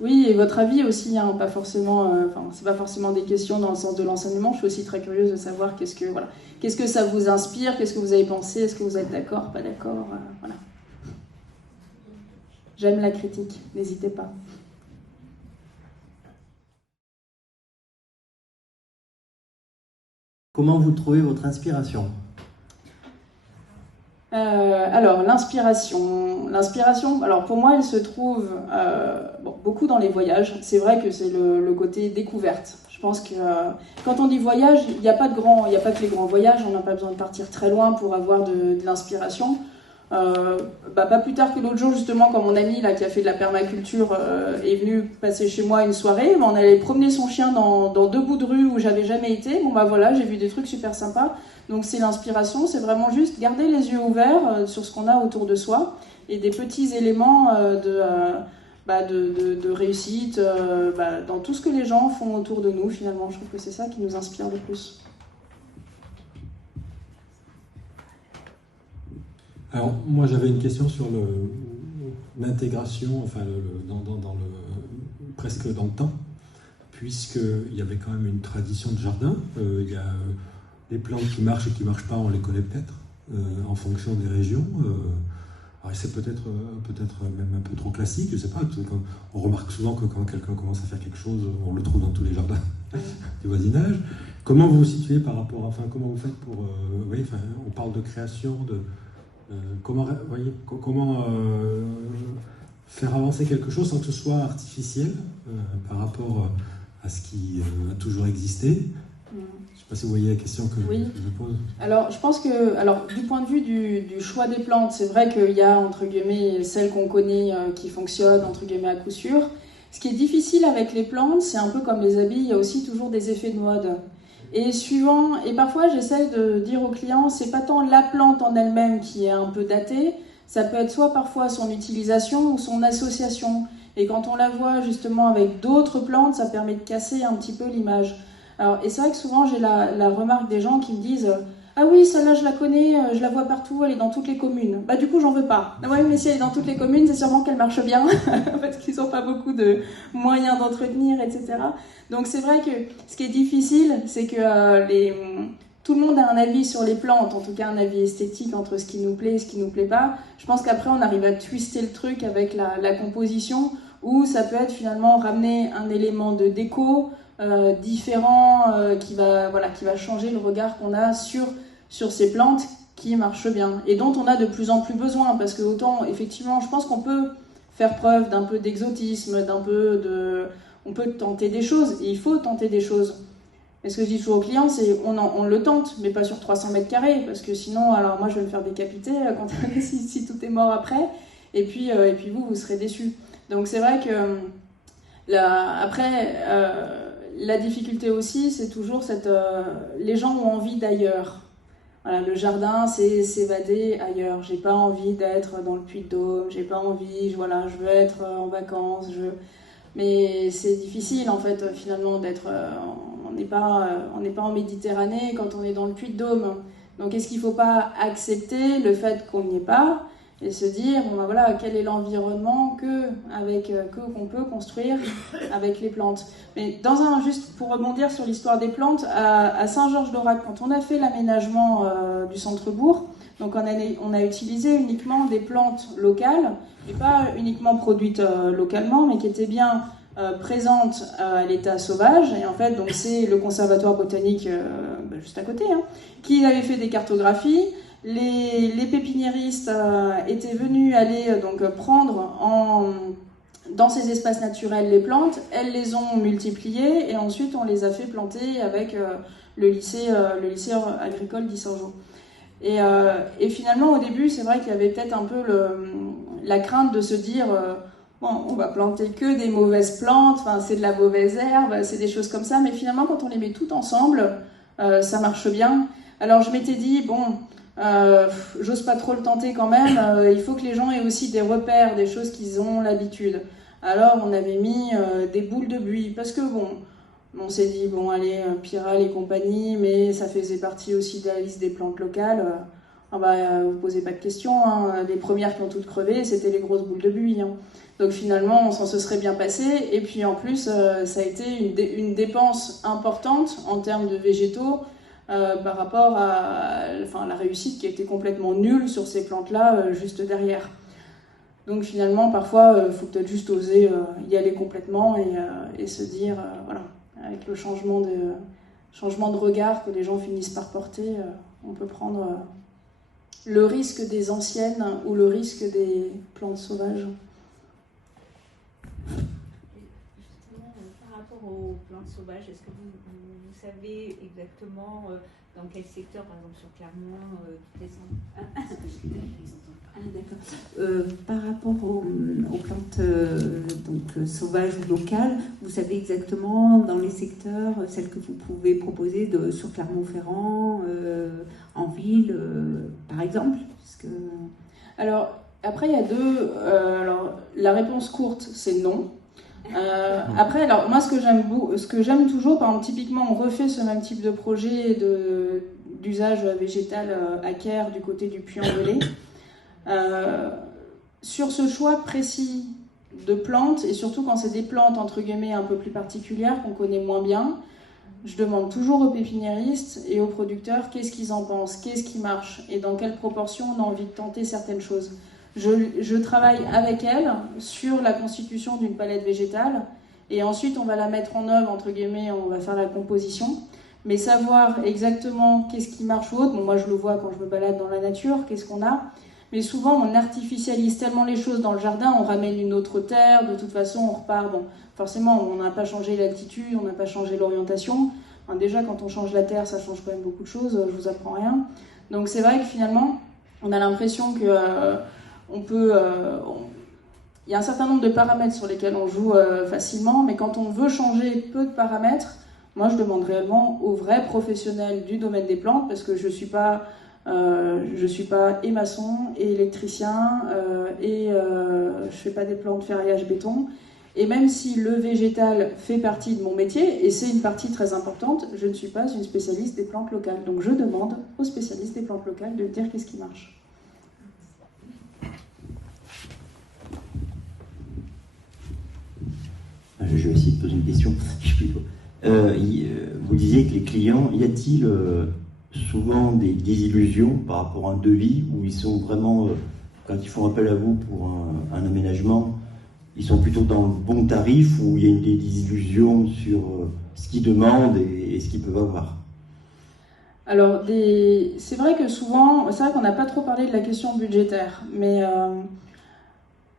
Oui, et votre avis aussi, hein, pas forcément, c'est pas forcément des questions dans le sens de l'enseignement. Je suis aussi très curieuse de savoir qu'est-ce que ça vous inspire, qu'est-ce que vous avez pensé, est-ce que vous êtes d'accord, pas d'accord, voilà. J'aime la critique, n'hésitez pas. Comment vous trouvez votre inspiration ? Alors, l'inspiration, alors pour moi, elle se trouve beaucoup dans les voyages. C'est vrai que c'est le côté découverte. Je pense que quand on dit voyage, il n'y a pas que les grands voyages, on n'a pas besoin de partir très loin pour avoir de l'inspiration. Pas plus tard que l'autre jour, justement, quand mon ami là, qui a fait de la permaculture est venu passer chez moi une soirée, on allait promener son chien dans 2 bouts de rue où j'avais jamais été. Voilà, j'ai vu des trucs super sympas. Donc c'est l'inspiration, c'est vraiment juste garder les yeux ouverts sur ce qu'on a autour de soi et des petits éléments de réussite dans tout ce que les gens font autour de nous. Finalement, je trouve que c'est ça qui nous inspire le plus. Alors, moi, j'avais une question sur l'intégration, presque dans le temps, puisqu'il y avait quand même une tradition de jardin. Il y a des plantes qui marchent et qui ne marchent pas, on les connaît peut-être, en fonction des régions. Alors, c'est peut-être même un peu trop classique, je ne sais pas. On remarque souvent que quand quelqu'un commence à faire quelque chose, on le trouve dans tous les jardins du voisinage. Comment vous vous situez par rapport comment vous faites pour... on parle de création, comment faire avancer quelque chose sans que ce soit artificiel par rapport à ce qui a toujours existé. Je ne sais pas si vous voyez la question que je pose. Alors, je pense que, du point de vue du choix des plantes, c'est vrai qu'il y a, entre guillemets, celles qu'on connaît qui fonctionnent, entre guillemets, à coup sûr. Ce qui est difficile avec les plantes, c'est un peu comme les habits, il y a aussi toujours des effets de mode. Et parfois j'essaie de dire aux clients, c'est pas tant la plante en elle-même qui est un peu datée, ça peut être soit parfois son utilisation ou son association. Et quand on la voit justement avec d'autres plantes, ça permet de casser un petit peu l'image. Et c'est vrai que souvent j'ai la remarque des gens qui me disent « Ah oui, celle-là je la connais, je la vois partout, elle est dans toutes les communes. » Du coup j'en veux pas. Oui, mais si elle est dans toutes les communes, c'est sûrement qu'elle marche bien, parce qu'ils n'ont pas beaucoup de moyens d'entretenir, etc. Donc c'est vrai que ce qui est difficile, c'est que tout le monde a un avis sur les plantes, en tout cas un avis esthétique entre ce qui nous plaît et ce qui nous plaît pas. Je pense qu'après on arrive à twister le truc avec la composition, où ça peut être finalement ramener un élément de déco différent qui va changer le regard qu'on a sur ces plantes qui marchent bien et dont on a de plus en plus besoin, parce que autant effectivement je pense qu'on peut faire preuve d'un peu d'exotisme, on peut tenter des choses, et il faut tenter des choses. Et ce que je dis toujours aux clients, c'est on le tente, mais pas sur 300 mètres carrés, parce que sinon, alors moi je vais me faire décapiter si tout est mort après, et puis vous serez déçus. Donc c'est vrai que la difficulté aussi, c'est toujours les gens ont envie d'ailleurs. Voilà, le jardin, c'est s'évader ailleurs. J'ai pas envie d'être dans le Puy-de-Dôme, j'ai pas envie, je veux être en vacances, mais c'est difficile en fait finalement d'être. On n'est pas en Méditerranée quand on est dans le Puy-de-Dôme. Donc est-ce qu'il ne faut pas accepter le fait qu'on n'y est pas et se dire quel est l'environnement qu'on peut construire avec les plantes. Mais juste pour rebondir sur l'histoire des plantes, à Saint-Georges-d'Aurac, quand on a fait l'aménagement du centre-bourg, donc on a utilisé uniquement des plantes locales, et pas uniquement produites localement, mais qui étaient bien présentes à l'état sauvage. Et en fait, donc c'est le conservatoire botanique juste à côté, qui avait fait des cartographies. Les pépiniéristes étaient venus prendre dans ces espaces naturels les plantes, elles les ont multipliées et ensuite on les a fait planter avec le lycée agricole d'Issangeau. Et finalement au début c'est vrai qu'il y avait peut-être un peu la crainte de se dire on va planter que des mauvaises plantes, c'est de la mauvaise herbe, c'est des choses comme ça, mais finalement quand on les met toutes ensemble, ça marche bien. Alors je m'étais dit j'ose pas trop le tenter quand même, il faut que les gens aient aussi des repères, des choses qu'ils ont l'habitude. Alors on avait mis des boules de buis, parce que bon, on s'est dit, bon allez, Piral et compagnie, mais ça faisait partie aussi de la liste des plantes locales. Vous posez pas de questions, hein. Les premières qui ont toutes crevé, c'était les grosses boules de buis. Hein. Donc finalement, on s'en se serait bien passé. Et puis en plus, ça a été une dépense importante en termes de végétaux par rapport à la réussite qui a été complètement nulle sur ces plantes-là juste derrière. Donc finalement, parfois, il faut peut-être juste oser y aller complètement et se dire, voilà, avec le changement de regard que les gens finissent par porter, on peut prendre le risque des anciennes ou le risque des plantes sauvages. Justement, par rapport aux plantes sauvages, est-ce que vous savez exactement dans quel secteur, par exemple sur Clermont, d'accord. Par rapport aux plantes sauvages ou locales, vous savez exactement dans les secteurs, celles que vous pouvez proposer sur Clermont-Ferrand, en ville, par exemple puisque... Alors, après, il y a deux... la réponse courte, c'est non. Après, alors, moi, ce que j'aime toujours, par exemple, typiquement, on refait ce même type de projet d'usage végétal à Caire, du côté du Puy-en-Velay. Sur ce choix précis de plantes, et surtout quand c'est des plantes entre guillemets un peu plus particulières qu'on connaît moins bien, je demande toujours aux pépiniéristes et aux producteurs qu'est-ce qu'ils en pensent, qu'est-ce qui marche et dans quelle proportion on a envie de tenter certaines choses. Je travaille avec elles sur la constitution d'une palette végétale et ensuite on va la mettre en œuvre, entre guillemets, on va faire la composition. Mais savoir exactement qu'est-ce qui marche ou autre, bon, moi je le vois quand je me balade dans la nature, qu'est-ce qu'on a. Mais souvent, on artificialise tellement les choses dans le jardin, on ramène une autre terre, de toute façon, on repart. Bon, forcément, on n'a pas changé l'altitude, on n'a pas changé l'orientation. Enfin, déjà, quand on change la terre, ça change quand même beaucoup de choses, je vous apprends rien. Donc c'est vrai que finalement, on a l'impression que il y a un certain nombre de paramètres sur lesquels on joue facilement, mais quand on veut changer peu de paramètres, moi je demande réellement aux vrais professionnels du domaine des plantes, parce que je suis pas et maçon, et électricien, je fais pas des plans de ferraillage béton. Et même si le végétal fait partie de mon métier, et c'est une partie très importante, je ne suis pas une spécialiste des plantes locales. Donc je demande aux spécialistes des plantes locales de dire qu'est-ce qui marche. Je vais essayer de poser une question. Vous disiez que les clients, y a-t-il souvent des désillusions par rapport à un devis où ils sont vraiment, quand ils font appel à vous pour un aménagement, ils sont plutôt dans le bon tarif ou il y a des désillusions sur ce qu'ils demandent et ce qu'ils peuvent avoir? Alors, c'est vrai que souvent, c'est vrai qu'on n'a pas trop parlé de la question budgétaire, mais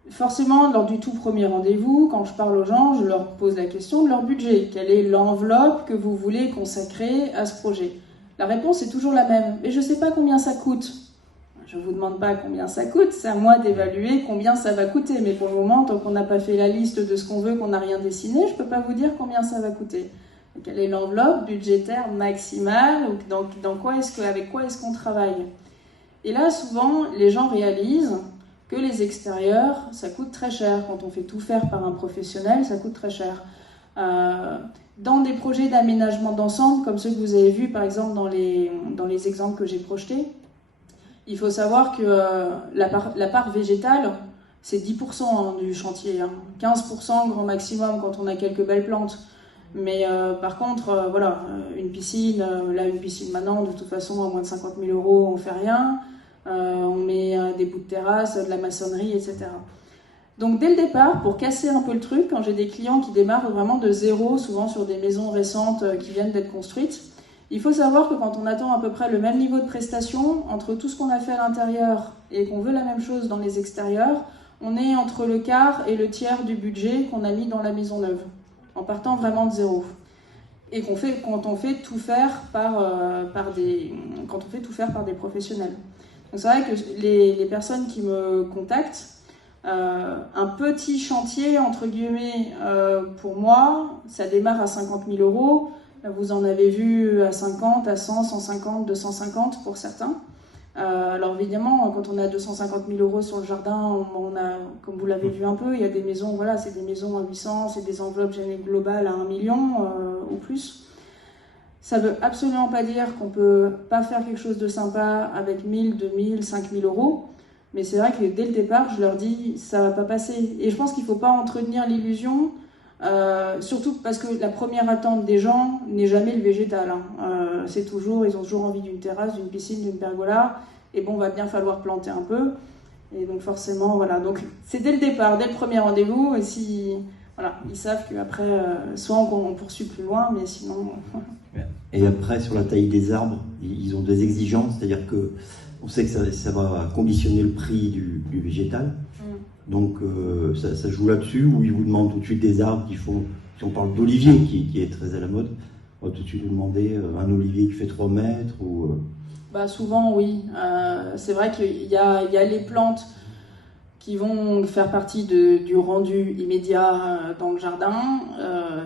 forcément, lors du tout premier rendez-vous, quand je parle aux gens, je leur pose la question de leur budget. Quelle est l'enveloppe que vous voulez consacrer à ce projet? La réponse est toujours la même. Mais je ne sais pas combien ça coûte. Je ne vous demande pas combien ça coûte, c'est à moi d'évaluer combien ça va coûter. Mais pour le moment, tant qu'on n'a pas fait la liste de ce qu'on veut, qu'on n'a rien dessiné, je ne peux pas vous dire combien ça va coûter. Donc, quelle est l'enveloppe budgétaire maximale? Avec quoi est-ce qu'on travaille? Et là, souvent, les gens réalisent que les extérieurs, ça coûte très cher. Quand on fait tout faire par un professionnel, ça coûte très cher. Dans des projets d'aménagement d'ensemble, comme ceux que vous avez vus par exemple dans les exemples que j'ai projetés, il faut savoir que la part végétale, c'est 10% du chantier, 15% grand maximum quand on a quelques belles plantes. Mais par contre, voilà, une piscine maintenant, de toute façon, à moins de 50 000 €, on fait rien. On met des bouts de terrasse, de la maçonnerie, etc. Donc dès le départ, pour casser un peu le truc, quand j'ai des clients qui démarrent vraiment de zéro, souvent sur des maisons récentes qui viennent d'être construites, il faut savoir que quand on attend à peu près le même niveau de prestation, entre tout ce qu'on a fait à l'intérieur et qu'on veut la même chose dans les extérieurs, on est entre le quart et le tiers du budget qu'on a mis dans la maison neuve, en partant vraiment de zéro. Et quand on fait tout faire par des professionnels. Donc c'est vrai que les personnes qui me contactent, un petit chantier, entre guillemets, pour moi, ça démarre à 50 000 €. Vous en avez vu à 50, à 100, 150, 250 pour certains. Alors évidemment, quand on a 250 000 euros sur le jardin, on a, comme vous l'avez vu un peu, il y a des maisons, voilà, c'est des maisons à 800, c'est des enveloppes globales à 1 million ou plus. Ça veut absolument pas dire qu'on peut pas faire quelque chose de sympa avec 1000, 2000, 5000 euros. Mais c'est vrai que dès le départ, je leur dis, ça va pas passer. Et je pense qu'il faut pas entretenir l'illusion, surtout parce que la première attente des gens n'est jamais le végétal. C'est toujours, ils ont toujours envie d'une terrasse, d'une piscine, d'une pergola. Et bon, va bien falloir planter un peu. Et donc forcément, voilà. Donc c'est dès le départ, dès le premier rendez-vous. Et si, voilà, ils savent qu'après, soit on poursuit plus loin, mais sinon. Et après, sur la taille des arbres, ils ont des exigences, c'est-à-dire que on sait que ça va conditionner le prix du végétal. Donc ça joue là-dessus, où ils vous demandent tout de suite des arbres qui font, si on parle d'olivier qui est très à la mode, on va tout de suite vous demander un olivier qui fait 3 mètres ou... Bah, souvent oui, c'est vrai qu'il y a les plantes qui vont faire partie du rendu immédiat dans le jardin,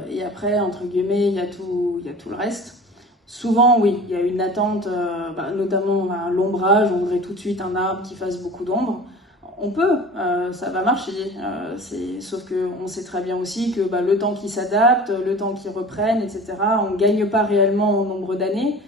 et après, entre guillemets, il y a tout le reste. Souvent, oui, il y a une attente, notamment l'ombrage, on voudrait tout de suite un arbre qui fasse beaucoup d'ombre. On peut, ça va marcher, sauf qu'on sait très bien aussi que le temps qu'ils s'adaptent, le temps qu'ils reprennent, etc., on ne gagne pas réellement en nombre d'années.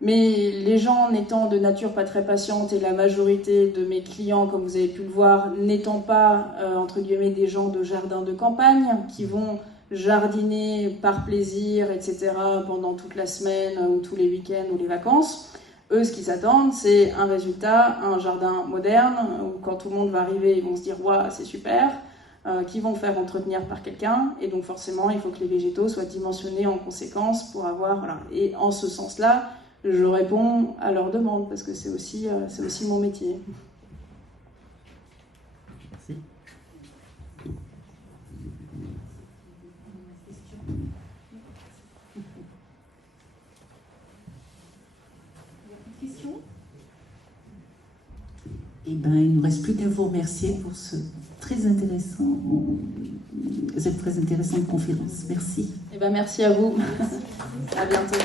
Mais les gens n'étant de nature pas très patiente, et la majorité de mes clients, comme vous avez pu le voir, n'étant pas, entre guillemets, des gens de jardin de campagne, qui vont jardiner par plaisir, etc., pendant toute la semaine, ou tous les week-ends, ou les vacances, eux, ce qu'ils attendent, c'est un résultat, un jardin moderne, où quand tout le monde va arriver, ils vont se dire « Waouh, c'est super !» qui vont faire entretenir par quelqu'un, et donc forcément, il faut que les végétaux soient dimensionnés en conséquence pour avoir... Voilà. Et en ce sens-là, je réponds à leurs demandes, parce que c'est aussi mon métier. Merci. Eh ben, il ne nous reste plus qu'à vous remercier pour cette très intéressante conférence. Merci. Eh ben, merci à vous. À bientôt.